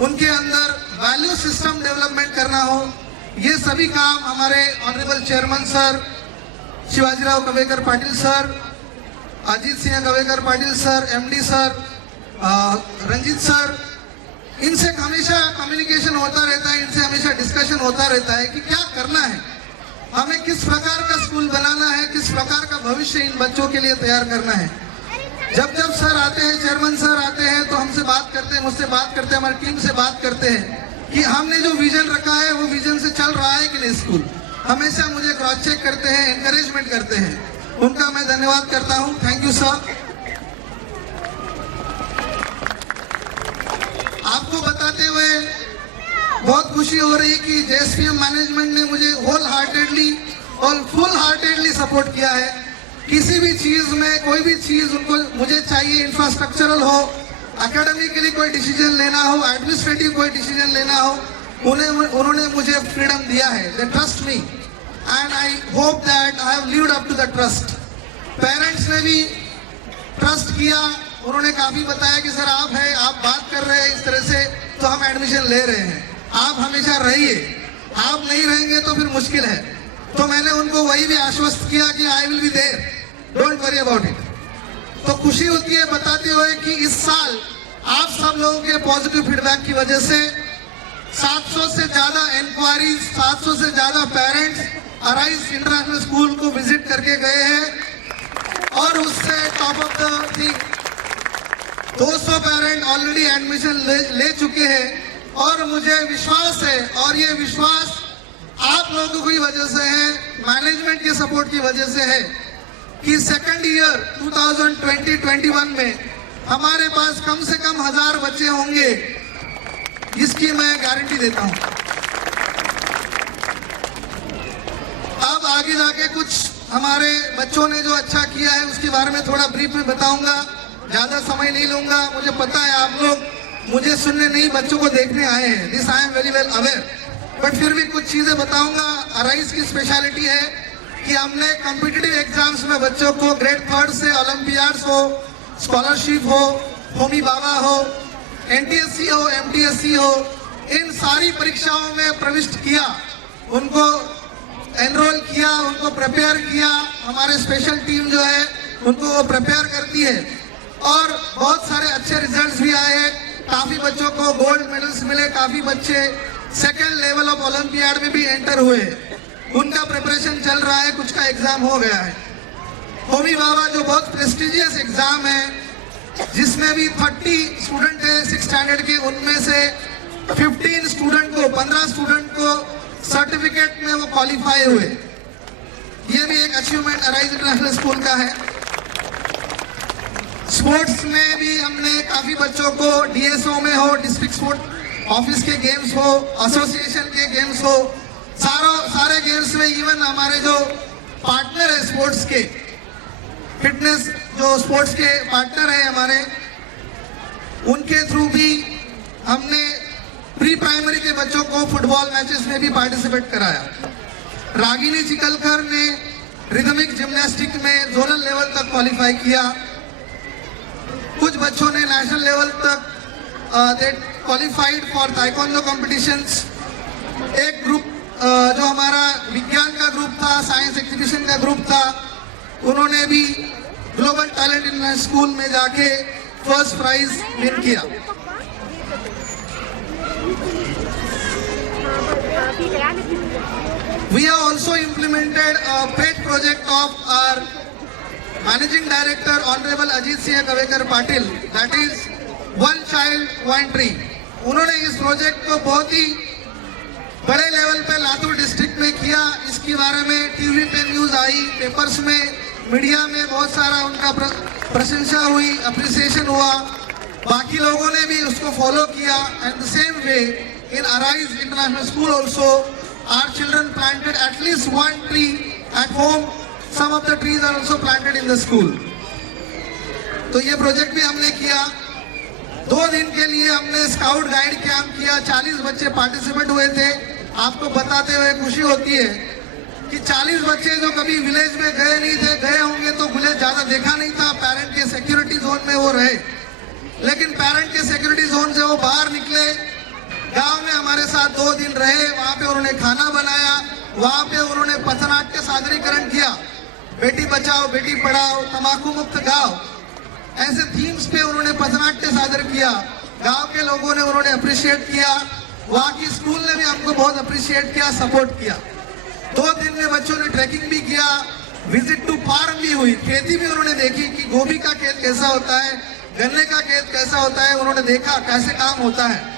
उनके अंदर वैल्यू सिस्टम डेवलपमेंट करना हो, ये सभी काम हमारे honourable chairman sir Shivajirao Kavekar Patil sir, Ajit Singh Kavekar Patil sir, MD sir, Ranjit sir, इनसे हमेशा कम्युनिकेशन होता रहता है, इनसे हमेशा डिस्कशन होता रहता है कि क्या करना है, हमें किस प्रकार का स्कूल बनाना है, किस प्रकार का भविष्य इन बच्चों के लिए तैयार करना है। जब जब सर आते हैं, चेयरमैन सर आते हैं, तो हमसे बात करते हैं, मुझसे बात करते हैं, हमारी टीम से बात करते हैं कि हमने जो विजन रखा है वो विजन से चल रहा है कि नहीं स्कूल। हमेशा मुझे क्रॉस चेक करते हैं, एनकरेजमेंट करते हैं, उनका मैं धन्यवाद करता हूँ। Thank you sir. आपको बताते हुए बहुत खुशी हो रही कि JSPM मैनेजमेंट ने मुझे होल हार्टेडली और फुल हार्टेडली सपोर्ट किया है। किसी भी चीज में, कोई भी चीज उनको मुझे चाहिए, इंफ्रास्ट्रक्चरल हो, एकेडमिकली कोई डिसीजन लेना हो, एडमिनिस्ट्रेटिव कोई डिसीजन लेना हो, उन्होंने मुझे फ्रीडम दिया है। They trust me and I hope that I have lived up to the trust. Parents ने भी ट्रस्ट किया, उन्होंने काफी बताया कि सर आप हैं, आप बात कर रहे हैं इस तरह से, तो हम एडमिशन ले रहे हैं, आप हमेशा रहिए, आप नहीं रहेंगे तो फिर मुश्किल है। तो मैंने उनको वही भी आश्वस्त किया कि I will be there, don't worry about it. तो खुशी होती है बताते हुए कि इस साल आप सब लोगों के पॉजिटिव फीडबैक की वजह से 700 से ज्यादा इंक्वायरीज, 700 से ज्यादा पेरेंट्स अराइज इंटरनेशनल स्कूल को विजिट करके गए हैं और उससे top of the thing 200 parent already admission ले चुके हैं। और मुझे विश्वास है, और ये विश्वास आप लोगों की वजह से है, मैनेजमेंट के सपोर्ट की वजह से है, कि सेकंड ईयर 2020-21 में हमारे पास कम से कम 1000 बच्चे होंगे, इसकी मैं गारंटी देता हूं। अब आगे जाके कुछ हमारे बच्चों ने जो अच्छा किया है उसके बारे में थोड़ा ब्रीफ में बताऊंगा, ज्यादा समय नहीं लूंगा। मुझे पता है आप लोग मुझे सुनने नहीं, बच्चों को देखने आए हैं, this I am very well aware, but फिर भी कुछ चीजें बताऊंगा। अराइज की स्पेशलिटी है कि हमने कॉम्पिटिटिव एग्जाम्स में बच्चों को ग्रेड 3 से ओलंपियाड्स हो, स्कॉलरशिप हो, होमी बाबा हो, एनटीएससी हो, एमटीएससी हो, इन सारी परीक्षाओं में प्रविष्ट किया, उनको एनरोल किया, उनको प्रिपेयर किया। हमारे स्पेशल टीम जो है उनको वो प्रिपेयर करती है और बहुत सारे अच्छे रिजल्ट्स भी आए हैं। काफी बच्चों को गोल्ड मेडल्स मिले, काफी बच्चे सेकेंड लेवल ऑफ ओलंपियाड में भी एंटर हुए, उनका प्रिपरेशन चल रहा है, कुछ का एग्जाम हो गया है। होमी बाबा जो बहुत प्रेस्टिजियस एग्जाम है, जिसमें भी 30 स्टूडेंट है 6 स्टैंडर्ड के, उनमें से 15 स्टूडेंट को, 15 स्टूडेंट को सर्टिफिकेट में वो क्वालिफाई हुए। ये भी एक अचीवमेंट अराइज इंटरनेशनल स्कूल का है। स्पोर्ट्स में भी हमने काफी बच्चों को डीएसओ में हो, डिस्ट्रिक्ट स्पोर्ट ऑफिस के गेम्स हो, एसोसिएशन के गेम्स हो, सारे गेम्स में, इवन हमारे जो पार्टनर है स्पोर्ट्स के, फिटनेस जो स्पोर्ट्स के पार्टनर है हमारे, उनके थ्रू भी हमने प्री प्राइमरी के बच्चों को फुटबॉल मैचेस में भी पार्टिसिपेट कराया। रागिनी चिकलकर ने रिदमिक जिम्नास्टिक में जोनल लेवल तक क्वालिफाई किया। कुछ बच्चों ने नेशनल लेवल तक दे क्वालिफाइड फॉर ताइक्वांडो कॉम्पिटिशंस। एक ग्रुप जो हमारा विज्ञान का ग्रुप था, साइंस एग्जीबिशन का ग्रुप था, उन्होंने भी ग्लोबल टैलेंट इन स्कूल में जाके फर्स्ट प्राइज विन किया। We have also implemented a pet project of our Managing Director Honorable Ajit Singh Kavekar Patil, that is One Child One Tree। उन्होंने इस project को बहुत ही बड़े लेवल पे Latur district में किया। इसके बारे में टीवी पे न्यूज आई, पेपर्स में, मीडिया में बहुत सारा उनका प्रशंसा हुई, अप्रिसिएशन हुआ। बाकी लोगों ने भी उसको फॉलो किया। And the same way in arise international school also our children planted at least one tree at home. Some of the trees are also planted in the school. तो ये प्रोजेक्ट भी हमने किया। 2 दिन के लिए हमने स्काउट गाइड कैंप किया, 40 बच्चे पार्टिसिपेट हुए थे। आपको बताते हुए खुशी होती है कि 40 बच्चे जो कभी विलेज में गए नहीं थे, गए होंगे तो विलेज ज्यादा देखा नहीं था, पेरेंट के सिक्योरिटी जोन में वो रहे, लेकिन पेरेंट के सिक्योरिटी जोन से वो बाहर निकले, गांव में हमारे साथ 2 दिन रहे। वहां पे उन्होंने खाना बनाया, वहां पे उन्होंने पथनाट्य सादरीकरण किया, बेटी बचाओ बेटी पढ़ाओ, तंबाकू मुक्त गांव, ऐसे थीम्स पे उन्होंने पथनाट्य सादर किया। गांव के लोगों ने उन्होंने अप्रिशिएट किया, वहां की स्कूल ने भी हमको बहुत अप्रिशिएट किया, सपोर्ट किया। 2 दिन में बच्चों ने ट्रैकिंग भी किया, विजिट टू फार्म भी हुई, खेती भी उन्होंने देखी कि गोभी का खेत कैसा होता है, गन्ने का खेत कैसा होता है, उन्होंने देखा कैसे काम होता है।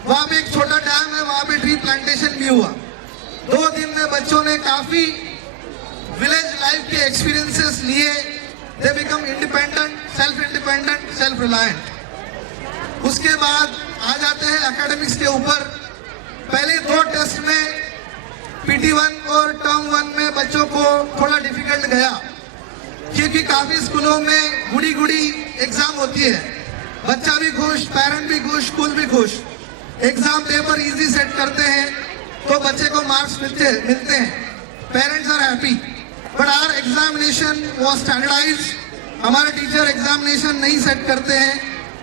वहां पे एक छोटा डैम है, वहां पे ट्री प्लांटेशन भी हुआ। 2 दिन में बच्चों ने काफी विलेज लाइफ के एक्सपीरियंसेस लिए। They become independent, self reliant. उसके बाद आ जाते हैं एकेडमिक्स के ऊपर। पहले 2 टेस्ट में PT1 और टर्म 1 में बच्चों को थोड़ा डिफिकल्ट गया, क्योंकि काफी स्कूलों में गुड़ी एग्जाम होती है। बच्चा भी खुश, पेरेंट भी खुश, स्कूल भी खुश। एग्जाम पेपर इजी सेट करते हैं तो बच्चे को मार्क्स मिलते हैं, parents are happy. But our examination was standardised. हमारे टीचर एग्जामिनेशन नहीं सेट करते हैं,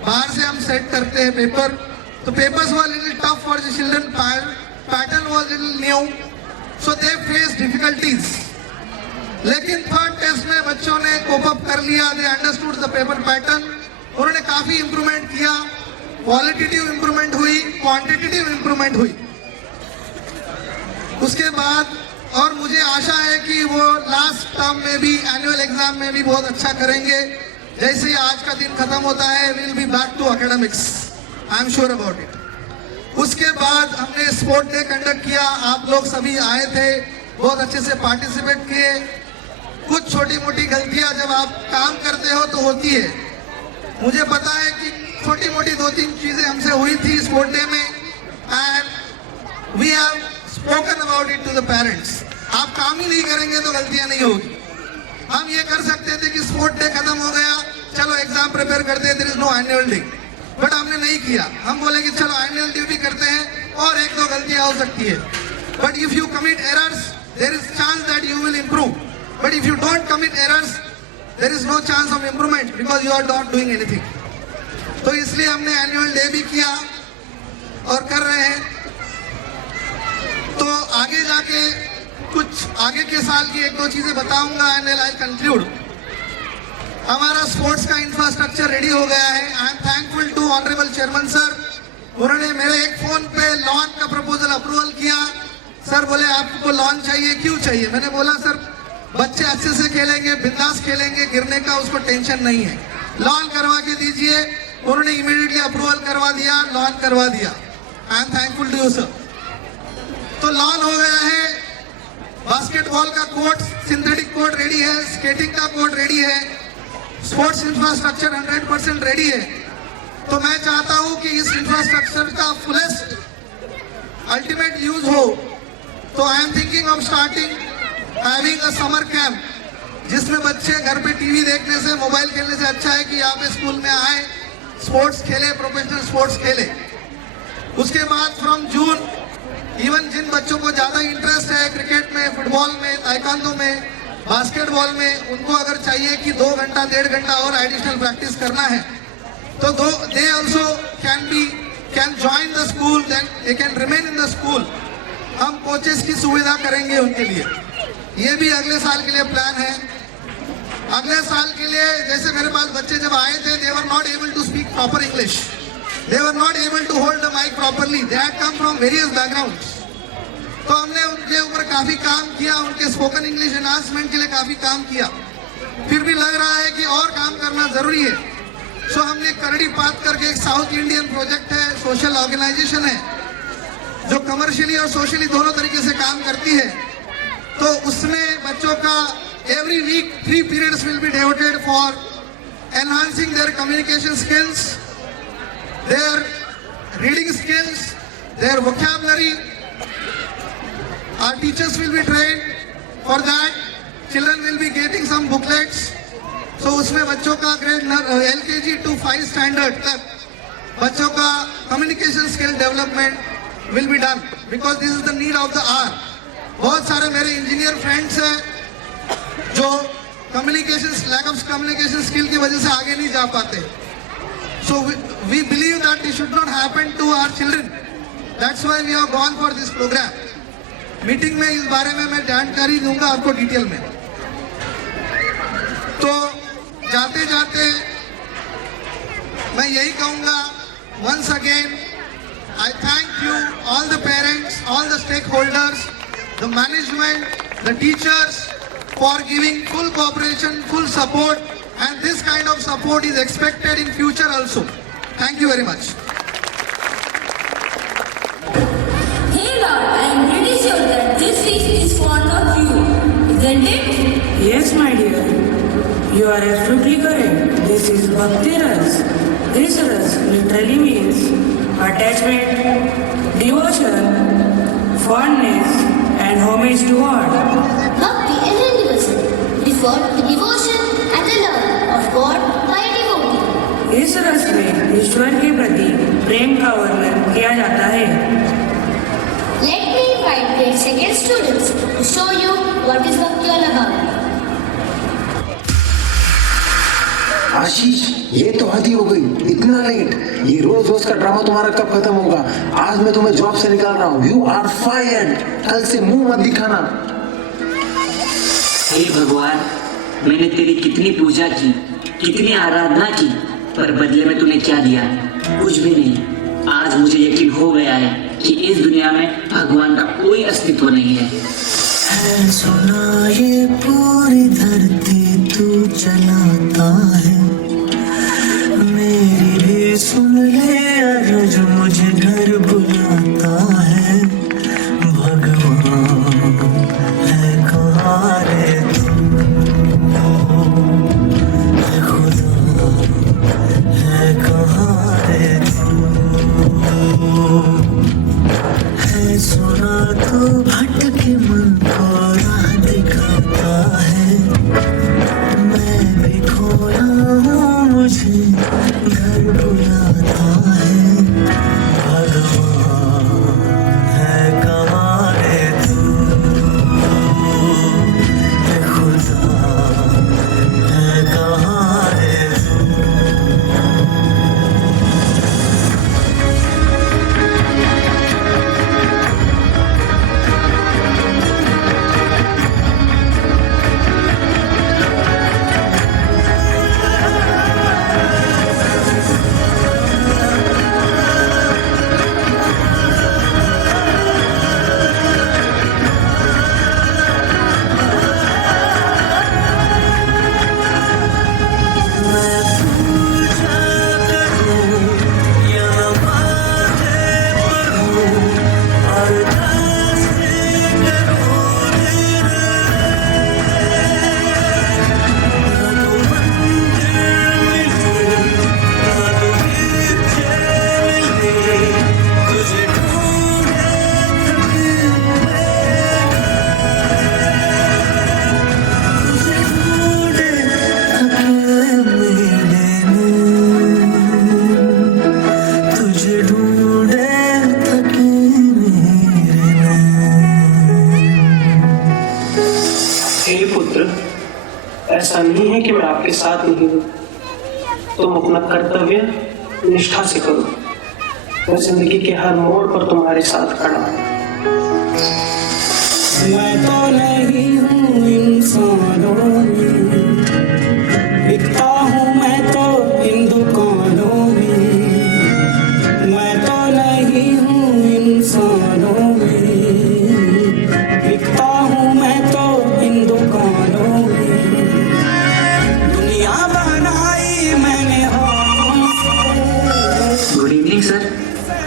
बाहर से हम सेट करते हैं पेपर। तो papers were little tough for the children, pattern was little new, so they face difficulties. लेकिन थर्ड टेस्ट में बच्चों ने कोप अप कर लिया, they understood the paper pattern, उन्होंने काफी इंप्रूवमेंट किया, क्वालिटेटिव इंप्रूवमेंट हुई, क्वांटिटेटिव इंप्रूवमेंट हुई। उसके बाद और मुझे आशा है कि वो लास्ट टर्म में भी, एनुअल एग्जाम में भी बहुत अच्छा करेंगे। जैसे ही आज का दिन खत्म होता है, will be back to academics, I am sure about it. उसके बाद हमने स्पोर्ट डे कंडक्ट किया, आप लोग सभी आए थे, बहुत अच्छे से पार्टिसिपेट किए। कुछ छोटी मोटी गलतियां जब आप काम करते हो तो होती है, मुझे पता है कि छोटी मोटी 2-3 चीजें हमसे हुई थी स्पोर्ट डे में, and we have spoken about it to the parents. आप काम ही नहीं करेंगे तो गलतियां नहीं होगी। हम ये कर सकते थे कि स्पोर्ट डे खत्म हो गया, चलो एग्जाम प्रिपेयर करते हैं, there is no annual day, but हमने नहीं किया। हम बोले कि चलो एनुअल डे भी करते हैं और 1-2 गलतियां हो सकती है, but if you commit errors there is chance that you will improve, but if you don't commit errors there is no chance of improvement because you are not doing anything. तो इसलिए हमने एनुअल डे भी किया और कर रहे हैं। तो आगे जाके कुछ आगे के साल की 1-2 चीजें बताऊंगा एंड आई कंक्लूड। हमारा स्पोर्ट्स का इंफ्रास्ट्रक्चर रेडी हो गया है। I am thankful to honourable chairman sir, उन्होंने मेरे एक फोन पे लॉन का प्रपोजल अप्रूवल किया। सर बोले आपको लॉन चाहिए, क्यों चाहिए? मैंने बोला सर बच्चे अच्छे से खेलेंगे, बिंदास खेलेंगे, गिरने का उसको टेंशन नहीं है, लॉन करवा के दीजिए। उन्होंने इमीडिएटली अप्रूवल करवा दिया, लॉन करवा दिया। I am thankful to you sir. तो लॉन हो गया है, बास्केटबॉल का कोर्ट, सिंथेटिक कोर्ट रेडी है, स्केटिंग का कोर्ट रेडी है, स्पोर्ट्स इंफ्रास्ट्रक्चर 100% रेडी है। तो मैं चाहता हूं कि इस इंफ्रास्ट्रक्चर का फुलेस्ट अल्टीमेट यूज हो। तो I am thinking of starting having a summer camp, जिसमें बच्चे घर पे टीवी देखने से, मोबाइल खेलने से अच्छा है कि यहाँ पे स्कूल में आए, स्पोर्ट्स खेले, प्रोफेशनल स्पोर्ट्स खेले। उसके बाद फ्रॉम जून इवन जिन बच्चों को ज्यादा इंटरेस्ट है क्रिकेट में, फुटबॉल में, ताइक्वांडो में, बास्केटबॉल में, उनको अगर चाहिए कि 2 घंटा 1.5 घंटा और एडिशनल प्रैक्टिस करना है, तो they also can join the school, then they can remain in the school. हम कोचेस की सुविधा करेंगे उनके लिए। ये भी अगले साल के लिए प्लान है। अगले साल के लिए जैसे मेरे पास बच्चे जब आए थे, they were not able to speak proper English, they were not able to hold the mic properly, they had come from various backgrounds। तो हमने उनके ऊपर काफी काम किया, उनके स्पोकन इंग्लिश एनहांसमेंट के लिए काफी काम किया। फिर भी लग रहा है कि और काम करना जरूरी है। सो हमने करड़ी पात करके एक साउथ इंडियन प्रोजेक्ट है, सोशल ऑर्गेनाइजेशन है, जो कमर्शियली और सोशली दोनों तरीके से काम करती है। तो उसमें बच्चों का every week 3 periods will be devoted for enhancing their communication skills, their reading skills, their vocabulary. Our teachers will be trained for that. Children will be getting some booklets. So उसमें बच्चों का ग्रेड LKG to 5 standard तक बच्चों का communication skill development will be done because this is the need of the hour. बहुत सारे मेरे engineer friends हैं जो lack of communication skill की वजह से आगे नहीं जा पाते। So we believe that this should not happen to our children. That's why we have gone for this program. Meeting में इस बारे में मैं जानकारी दूंगा आपको डिटेल में। तो जाते जाते मैं यही कहूंगा, once again I thank you all the parents, all the stakeholders, the management, the teachers for giving full cooperation, full support, and this kind of support is expected in future also. Thank you very much. Hey Lord, I am pretty sure that this fish is fond of you, isn't it? Yes, my dear. You are absolutely correct. This is Bhakti Ras. This ras literally means attachment, devotion, fondness, and homage to God. Bhakti is universal, refer to devotion and the love of God by a devotee. इस रस में ईश्वर के प्रति प्रेम का वर्णन किया जाता है। Let me invite grade 2nd students to show you what is Bhakti all about. आशीष, ये तो हद ही हो गई, इतना लेट। ये रोज रोज का ड्रामा तुम्हारा कब खत्म होगा? आज मैं तुम्हें जॉब से निकाल रहा हूँ। You are fired. कल से मुंह मत दिखाना। हे भगवान, मैंने तेरी कितनी पूजा की, कितनी आराधना की, पर बदले में तूने क्या दिया? कुछ भी नहीं। आज मुझे यकीन हो गया है कि इस दुनिया में भगवान का कोई अस्तित्व नहीं है। सुना ये पूरी धरती तू चलाता है, मेरी भी सुन ले अर्ज मुझे घर बुलाता है। भगवान है कहाँ रे तू, खुदा है कहाँ रे तू, है सुना तो भटके मन को राह दिखाता है। मैं भी खोया हूँ, मुझे घर बुलाता है। भगवान है कहाँ रे तू, खुदा है कहाँ रे तू। ऐसा नहीं है कि मैं आपके साथ नहीं हूँ। तुम अपना कर्तव्य निष्ठा से करो। मैं जिंदगी के हर मोड़ पर तुम्हारे साथ खड़ा हूँ। मैं तो नहीं हूँ इंसानों में, बिकता हूँ मैं तो इन दुकानों में। मैं तो नहीं हूँ इंसानों में, बिकता हूँ मैं तो इन दुकानों में। दुनिया बनाई मैंने हाथों से। गुड इवनिंग सर,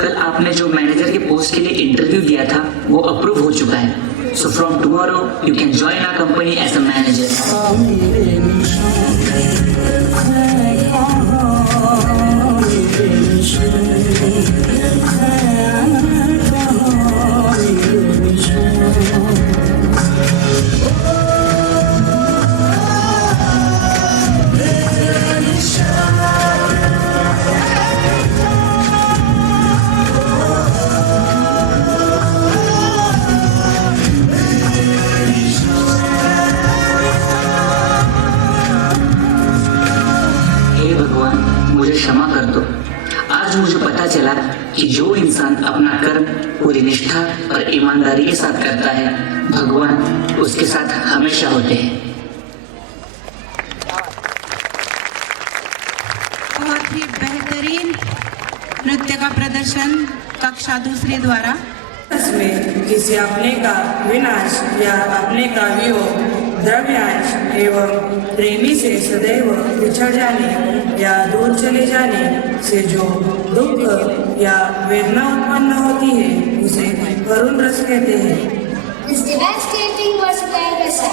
कल आपने जो मैनेजर के पोस्ट के लिए इंटरव्यू दिया था वो अप्रूव हो चुका है। So from tomorrow you can join our company as a manager. मुझे क्षमा कर दो। आज मुझे पता चला कि जो इंसान अपना कर्म पूरी निष्ठा और ईमानदारी के साथ करता है, भगवान उसके साथ हमेशा होते हैं। बहुत ही बेहतरीन नृत्य का प्रदर्शन कक्षा दूसरी द्वारा। इसमें किसी अपने का विनाश या अपने का वियोग, द्रव्यांश एवं प्रेमी से सदैव बिछड़ जाने या दूर चले जाने से जो दुख या वेदना उत्पन्न होती है उसे करुण रस कहते हैं। This devastating versatile rasa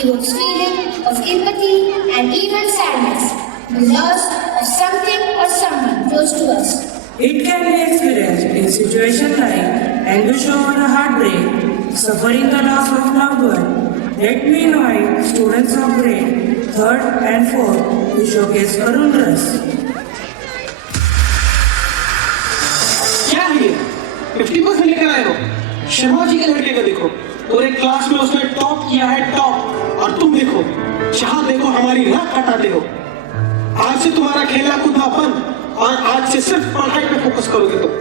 evokes feeling of empathy and even sadness, the loss of something or someone close to us. It can be experienced in situations like anguish over a heartbreak, suffering the loss of loved one. Let me invite students of grade 3rd and 4th to showcase Karun Ras. क्या है ये? 50% लेकर आए हो? शर्मा जी के लड़के का देखो, पूरे क्लास में उसने टॉप किया है, टॉप। और तुम देखो, जहाँ देखो हमारी नाक कटाते हो। आज से तुम्हारा खेलना कूदना बंद और आज से सिर्फ पढ़ाई पे फोकस करोगे तुम।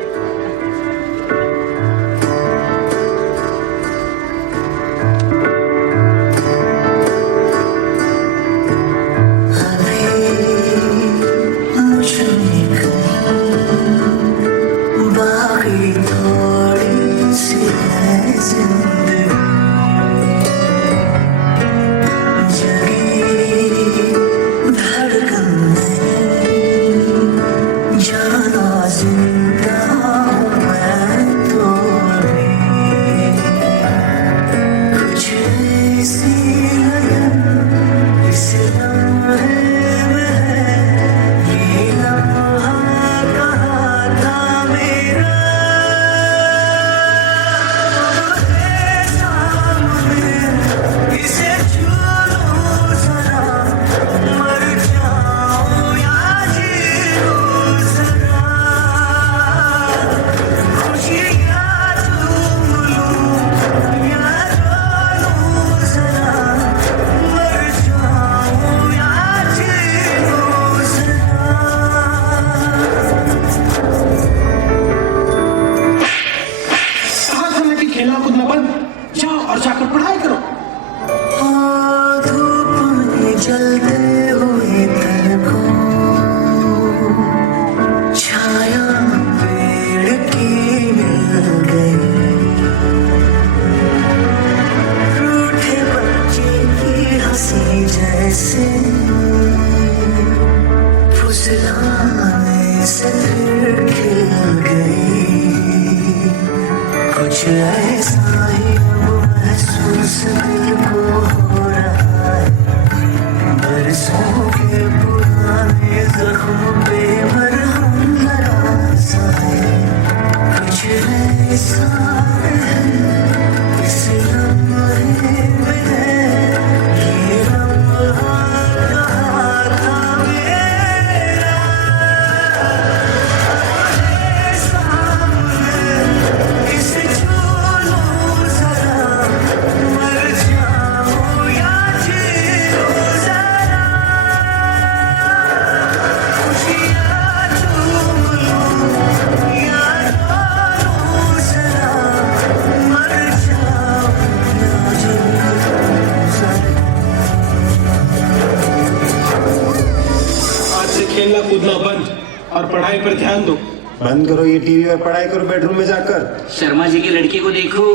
कूदना बंद और पढ़ाई पर ध्यान दो। बंद करो ये टीवी और पढ़ाई करो बेडरूम में जाकर। शर्मा जी की लड़की को देखो।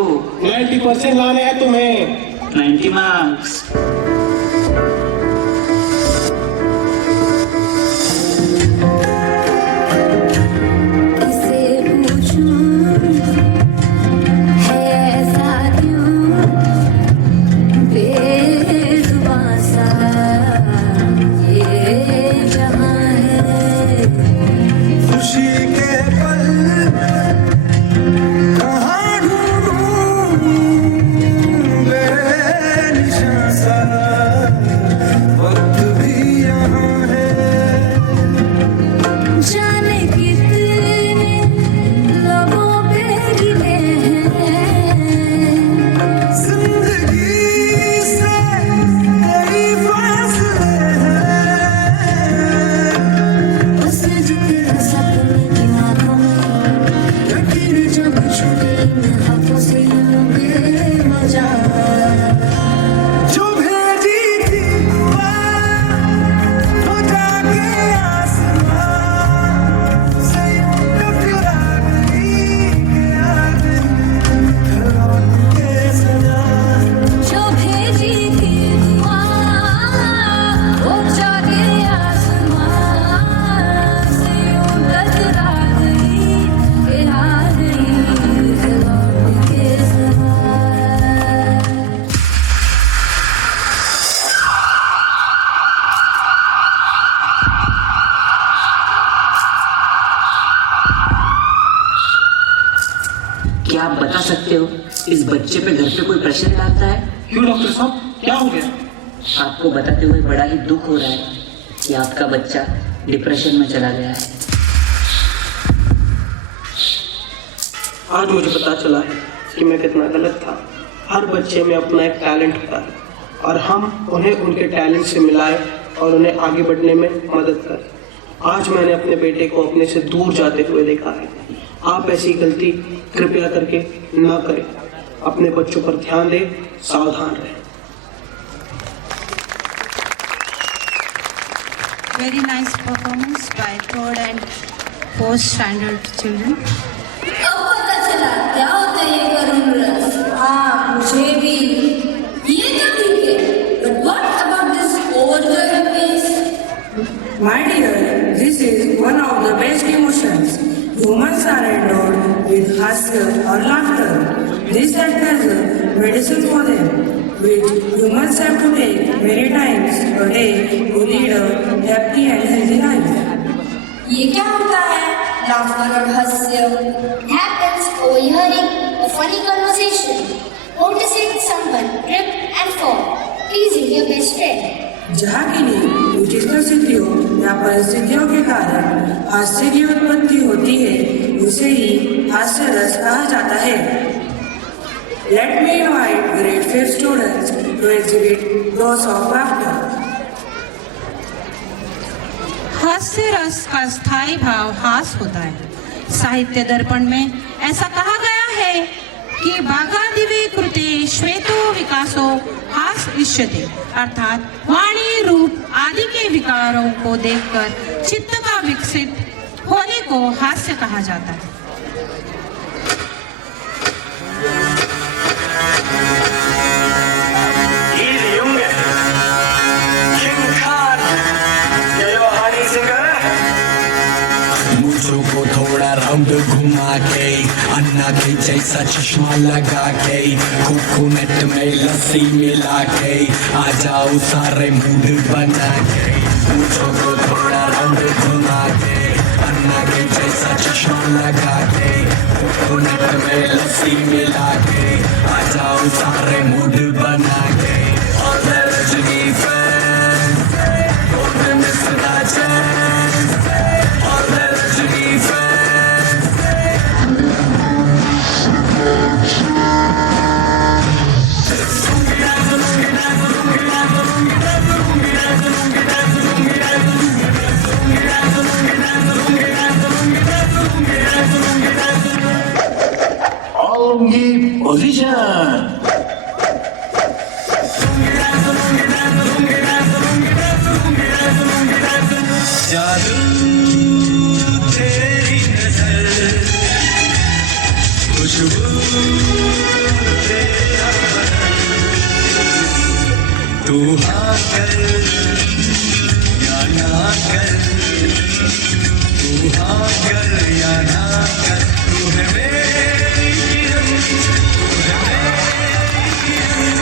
90% लाने हैं तुम्हें। 90 मार्क्स। क्या आप बता सकते हो इस बच्चे पे घर पे कोई प्रेशर डालता है? क्यों डॉक्टर साहब, क्या हो गया? आपको बताते हुए बड़ा ही दुख हो रहा है कि आपका बच्चा डिप्रेशन में चला गया है। आज मुझे पता चला है कि मैं कितना गलत था। हर बच्चे में अपना एक टैलेंट होता है और हम उन्हें उनके टैलेंट से मिलाए और उन्हें आगे बढ़ने में मदद करें। आज मैंने अपने बेटे को अपने से दूर जाते हुए देखा है। आप ऐसी गलती कृपया करके ना करें। अपने बच्चों पर ध्यान दें, सावधान रहें। Very nice performance by third and fourth standard children. अब पता चला क्या होता है ये करुण रस। हाँ, मुझे भी। ये तो ठीक है, but what about this overjoyed face? My dear, this is one of the best emotions. Humans are endowed with hasya or laughter. This acts as a medicine for them, which humans have to take many times a day to lead a happy and healthy life. ये क्या होता है? Laughter और हास्य? Happens overhearing a funny conversation, noticing someone trip and fall, teasing your best friend. जहाँ के लिए उचित स्थितियों या परिस्थितियों के कारण हास्य की उत्पत्ति होती है, उसे ही हास्य रस कहा जाता है। Let me invite grade 5 students to exhibit dose of laughter. हास्य रस का स्थायी भाव हास होता है। साहित्य दर्पण में ऐसा कहा गया है कि बागादिवे कृते श्वेतो विकासो हास इष्यते, अर्थात वाणी रूप आदि के विकारों को देखकर चित्त का विकसित होने को हास्य कहा जाता है। मूछों को थोड़ा राउंड घुमा के, अन्ना के जैसा चश्मा लगा के, कोकोनट में लस्सी मिला के, आ जाओ सारे मूड बना के। मूछों को थोड़ा राउंड घुमा के, अन्ना के जैसा चश्मा लगा के, कोकोनट में लस्सी मिला के, आ जाओ सारे मूड बना के। और रजनी फैन और मिस्रा चैन और रजनी फैन। Position. जादू तेरी नजर, खुशबू तेरा तू हाँ कर या ना कर, तू हाँ कर या ना कर, तू है मेरी किरण, तू है मेरी किरण।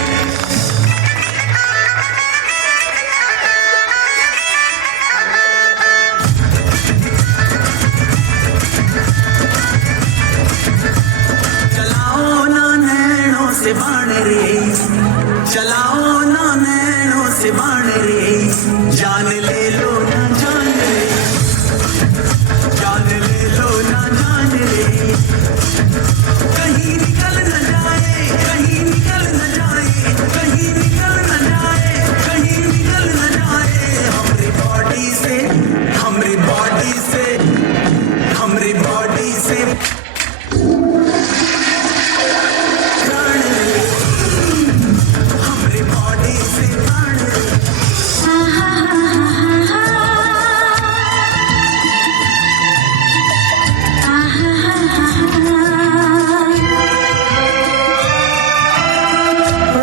चलाओ ना नैनों से बाण रे, चलाओ ना नैनों से बाण रे, जान ले लो ना जान रे, जान ले लो ना जान रे। कहीं निकल न जाए, कहीं निकल न जाए, कहीं निकल न जाए, कहीं निकल न जाए। हमारी बॉडी से, हमारी बॉडी से, हमारी बॉडी से हमारी बॉडी से प्राण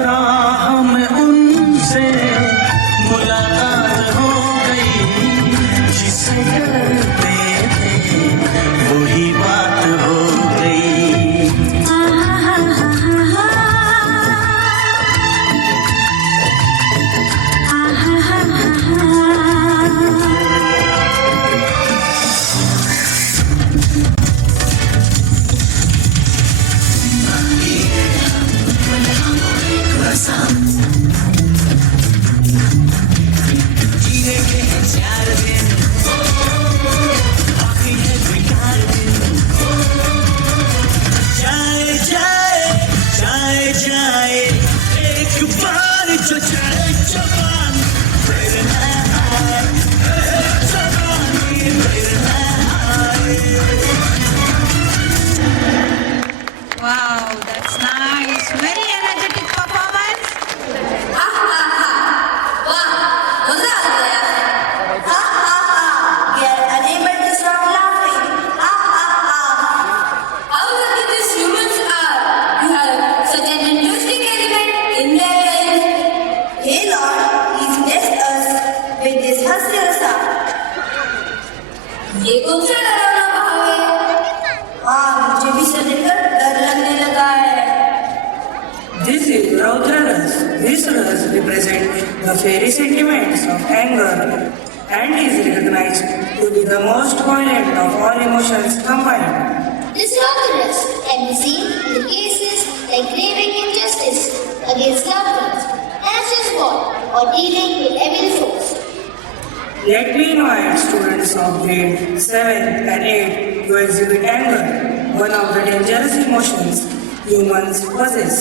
राह में उनसे मुलाकात हो गई, जिसे करते थे वही बात हो गई। जीने के हैं 4 दिन, बाकी है बेकार दिन। जाए जाए जाए जाए एक बार जो जाए जवान, फिर ना मजा आ गया। हा हा हा, we are unable to stop laughing. Ha ha ha. How lucky these humans are. You have such an interesting element in their life. Hey Lord, please bless us with this हास्य रसा। ये कौन सा डरावना भाव है? हाँ, मुझे भी सुनकर डर लगने लगा है। This is Raudraras. This ras represents the fairy sentiments of anger and is recognized to be the most violent of all emotions combined. This Raudraras can be seen in the cases like craving injustice against loved ones, anxious war, or dealing with evil foes. Let me invite students of grade 7 and 8 to exhibit anger, one of the dangerous emotions humans possess.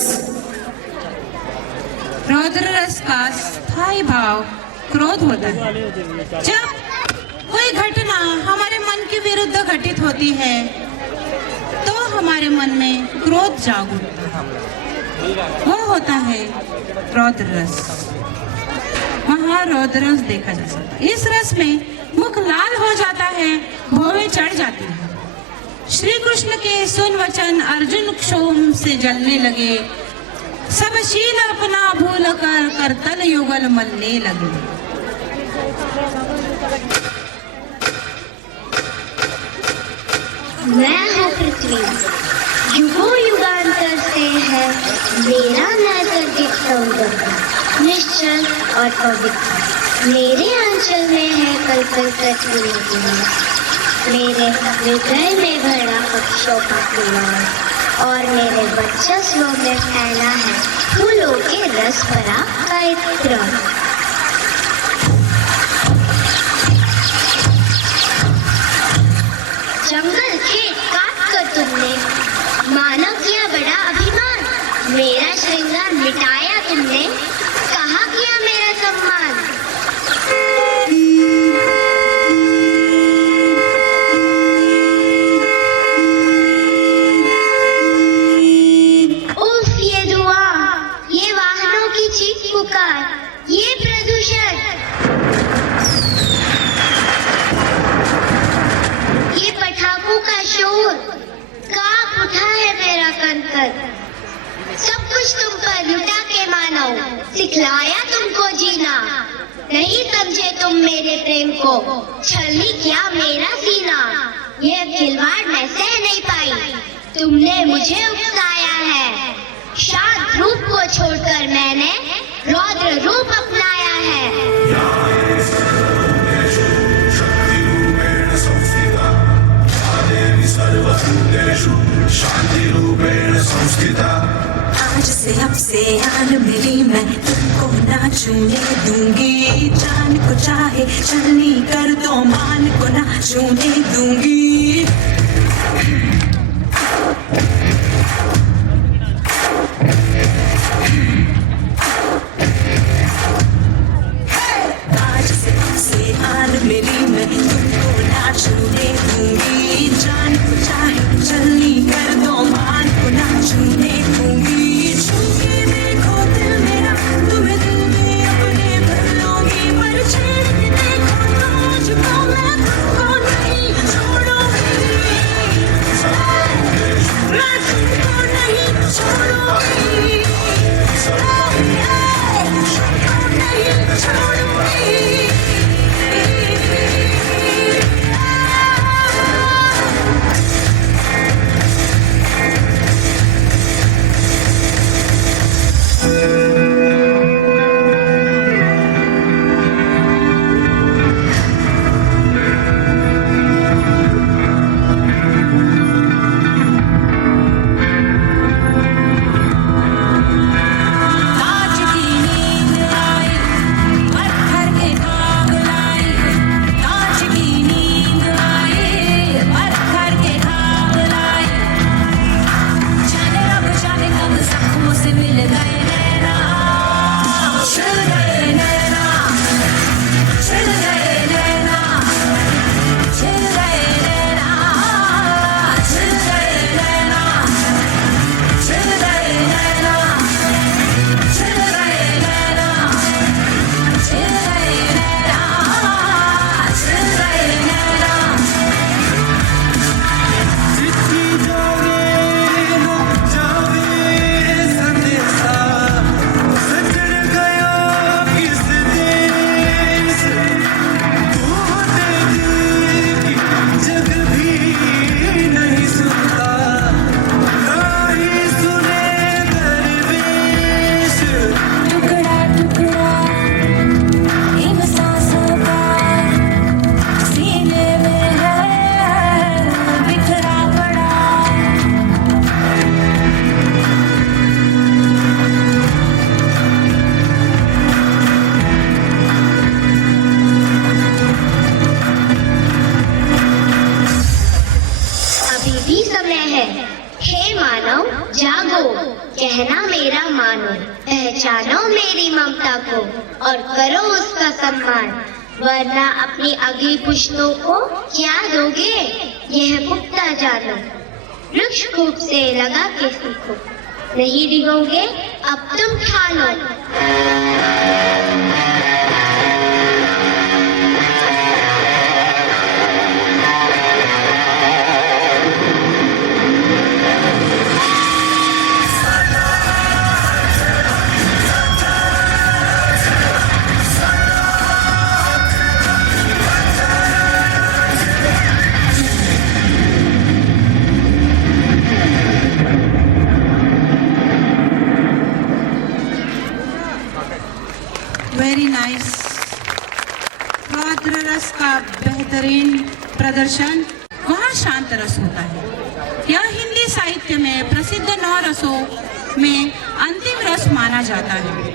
रौद्र रस का स्थायी भाव क्रोध होता है। जब कोई घटना हमारे मन के विरुद्ध घटित होती है तो हमारे मन में क्रोध जाग उठता है। वो होता है रौद्र रस। वहाँ रौद्र रस देखा जा सकता है। इस रस में मुख लाल हो जाता है, भौवें चढ़ जाती है। श्री कृष्ण के सुन वचन अर्जुन क्षोभ से जलने लगे, सब शील अपना भूल कर करतल युगल मलने लगे। मैं हूँ पृथ्वी, युगों युगांतर से है मेरा नैसर्गिक सौंदर्य, निश्चल और पवित्र। मेरे आंचल में है पल पल कचरी की, मेरे हृदय में भरा पक्षों का किनार और मेरे वर्चस्व में फैला है फूलों के रस भरा इत्र। जंगल खेत काट कर तुमने मानव किया बड़ा अभिमान, मेरा श्रृंगार मिटाया तुमने, कहाँ किया मेरा सम्मान। ये प्रदूषण, ये पटाखों का शोर, कांप उठा है मेरा कंकर। सब कुछ तुम पर लुटा के मानो, सिखलाया तुमको जीना। नहीं समझे तुम मेरे प्रेम को, छलनी किया मेरा सीना। ये खिलवाड़ मैं सह नहीं पाई, तुमने मुझे उकसाया है। शांत रूप को छोड़कर मैंने रौद्र रूप अपनाया है। आज से अब से आन मेरी, मैं तुमको ना छूने दूंगी। जान को चाहे छलनी कर दो, मान को ना छूने दूंगी। मेरी मैं तुमको ना छूने दूंगी। जान को चाहे छलनी कर दो, मान को ना छूने दूंगी। छू के देखो दिल मेरा, तुम्हें दिल में अपने भर लूंगी। पर छेड़ के देखो तो मुझको, मैं तुमको नहीं छोड़ूंगी। ममता को और करो उसका सम्मान, वरना अपनी अगली पुश्तों को क्या दोगे यह पुख्ता जानो। वृक्ष खूब से लगा के सीखो, नहीं डिगोगे अब तुम ठानो। Very nice. रौद्र रस का बेहतरीन प्रदर्शन वहाँ शांत रस होता है। यह हिंदी साहित्य में प्रसिद्ध 9 रसों में अंतिम रस माना जाता है।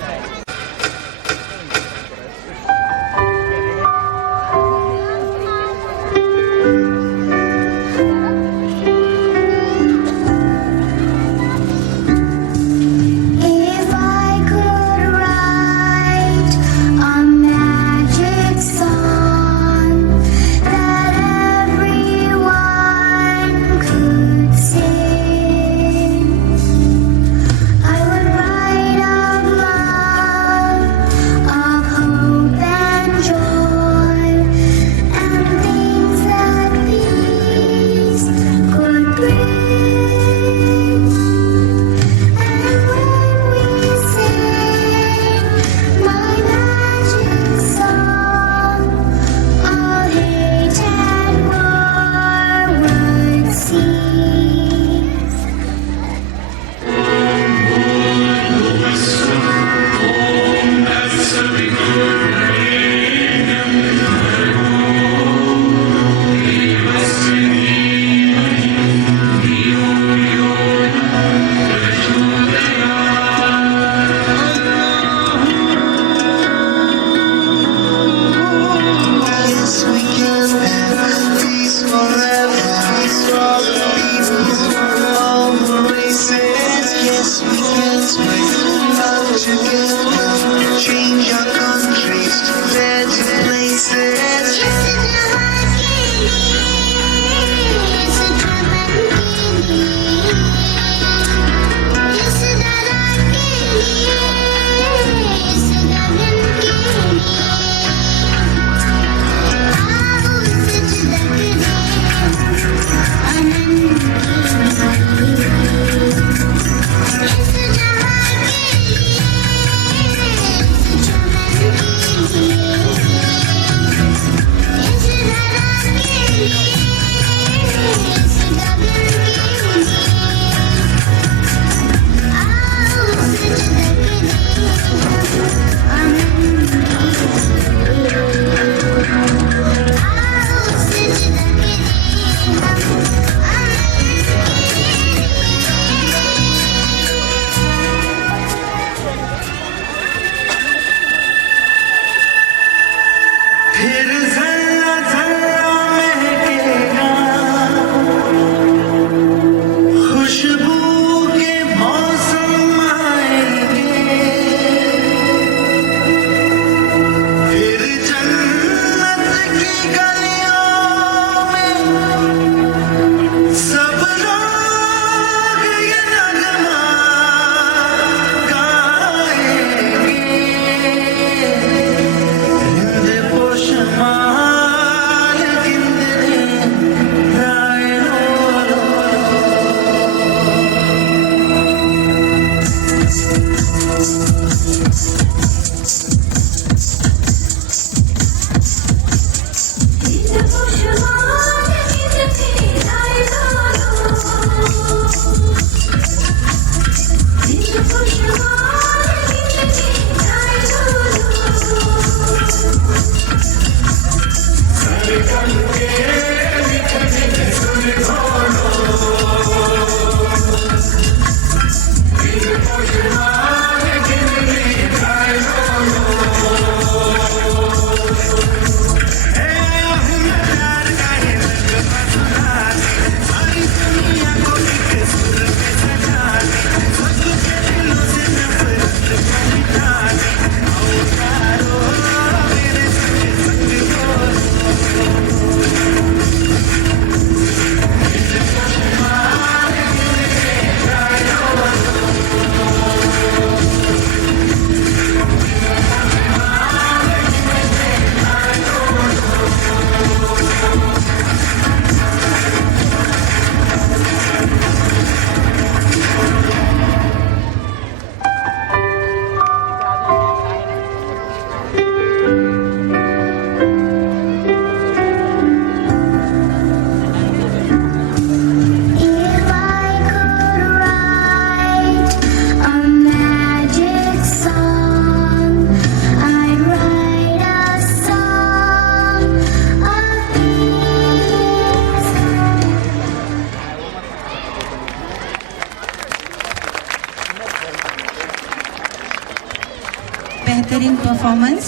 परफॉर्मेंस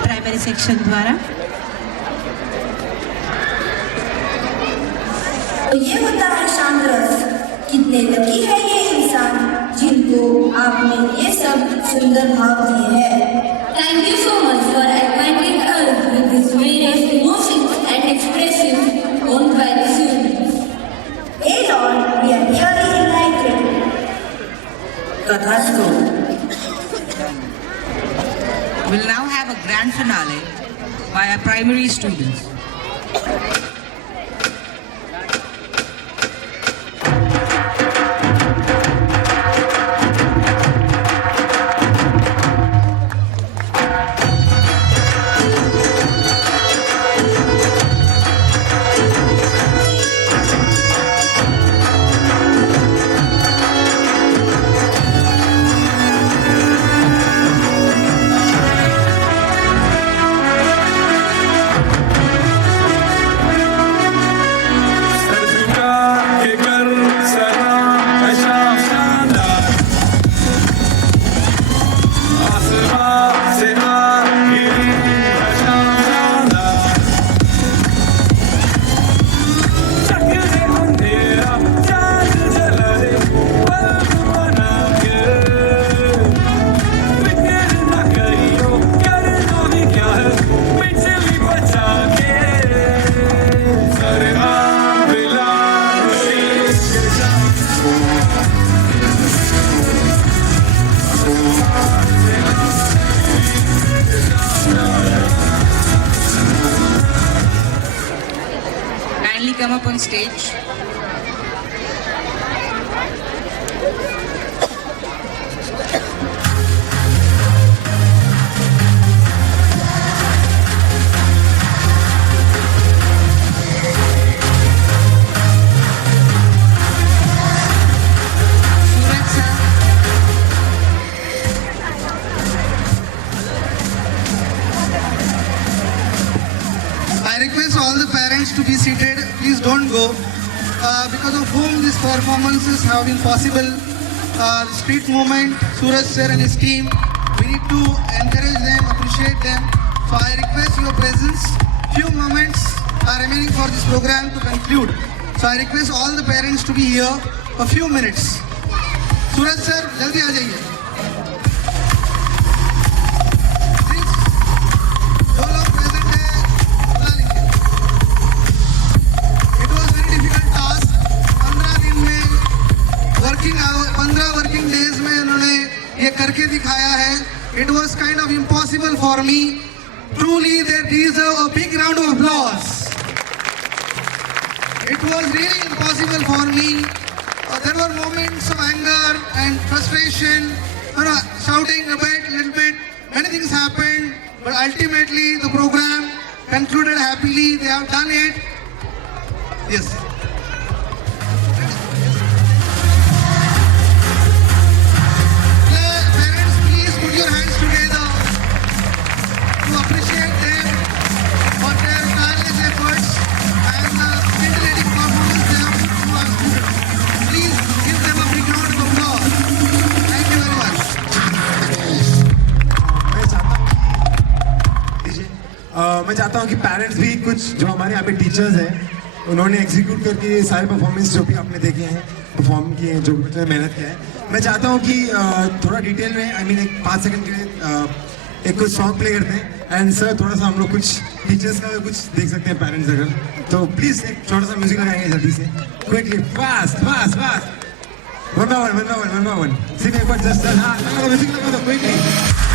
प्राइमरी सेक्शन द्वारा। तो ये होता है शांत रस। कितने लकी है ये इंसान जिनको आपने ये सब सुंदर भाव दिए हैं। Thank you so much for acquainting us with these various emotions and expressions owned by the students. Hey Lord, we are really delighted. तथास्तु। We'll now have a grand finale by our primary students. Kindly come up on stage. I request all the parents to be seated. Please don't go. Because of whom these performances have been possible. Street movement, Suraj sir and his team. We need to encourage them, appreciate them. So I request your presence. Few moments are remaining for this program to conclude. So I request all the parents to be here for few minutes. Suraj sir, jaldi aa jaiye. ये करके दिखाया है. It was kind of impossible for me. Truly, they deserve a big round of applause. It was really impossible for me. There were moments of anger and frustration, shouting a bit, little bit. Many things happened, but ultimately the program concluded happily. They have done it. Yes. मैं चाहता हूँ कि parents भी कुछ जो हमारे यहाँ पे टीचर्स हैं उन्होंने एग्जीक्यूट करके ये सारे परफॉर्मेंस जो भी आपने देखे हैं परफॉर्म किए हैं जो बच्चों ने मेहनत किया है मैं चाहता हूँ कि थोड़ा डिटेल में आई मीन एक 5 सेकंड के लिए एक कुछ सॉन्ग प्ले करते हैं एंड सर थोड़ा सा हम लोग कुछ टीचर्स का कुछ देख सकते हैं पेरेंट्स अगर तो प्लीज़ एक छोटा सा म्यूजिक लगाएंगे जल्दी से quickly fast fast fast one by one सिर्फ एक बार जस्ट म्यूजिक लगा दो quickly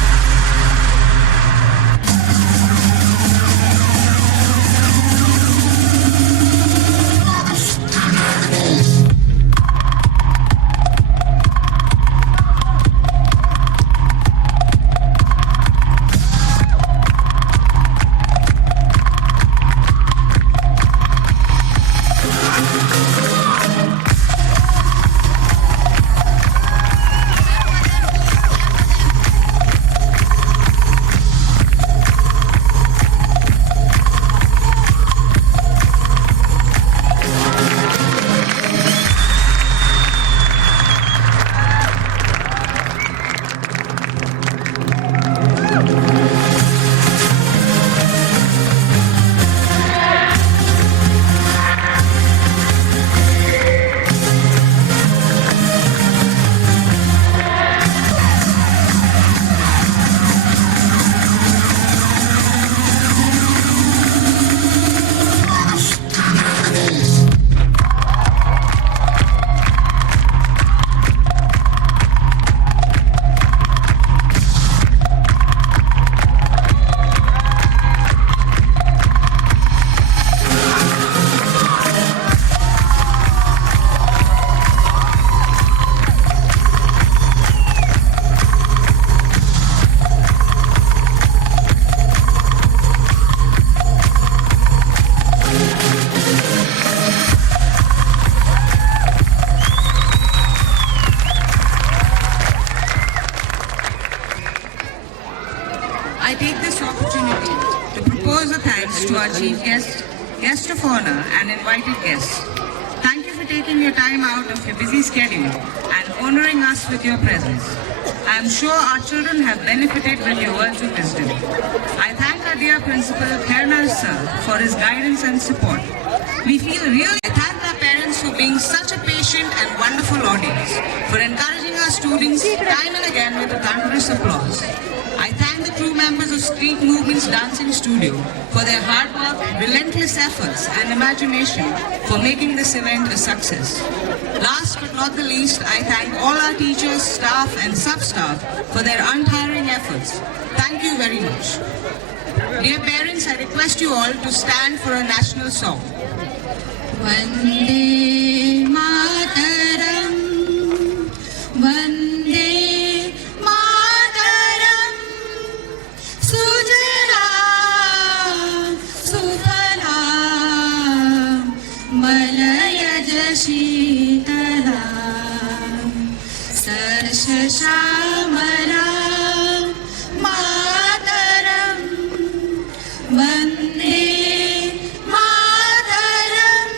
thanks to our chief guest, guest of honor, and invited guests. Thank you for taking your time out of your busy schedule and honoring us with your presence. I am sure our children have benefited with your words of wisdom. I thank our dear principal, Kernal Sir, for his guidance and support. We feel really. I thank our parents for being such a patient and wonderful audience, for encouraging our students time and again with a thunderous applause. I thank the crew members of Street Movements Dancing Studio for their hard work, relentless efforts, and imagination for making this event a success. Last but not the least, I thank all our teachers, staff, and sub-staff for their untiring efforts. Thank you very much. Dear parents, I request you all to stand for a national song. Vande Mataram, Vande Mataram, Sujalam, Sufalam, Malayaj Shitalam, Sarshashamalam, Mataram, Vande Mataram,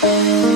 Thank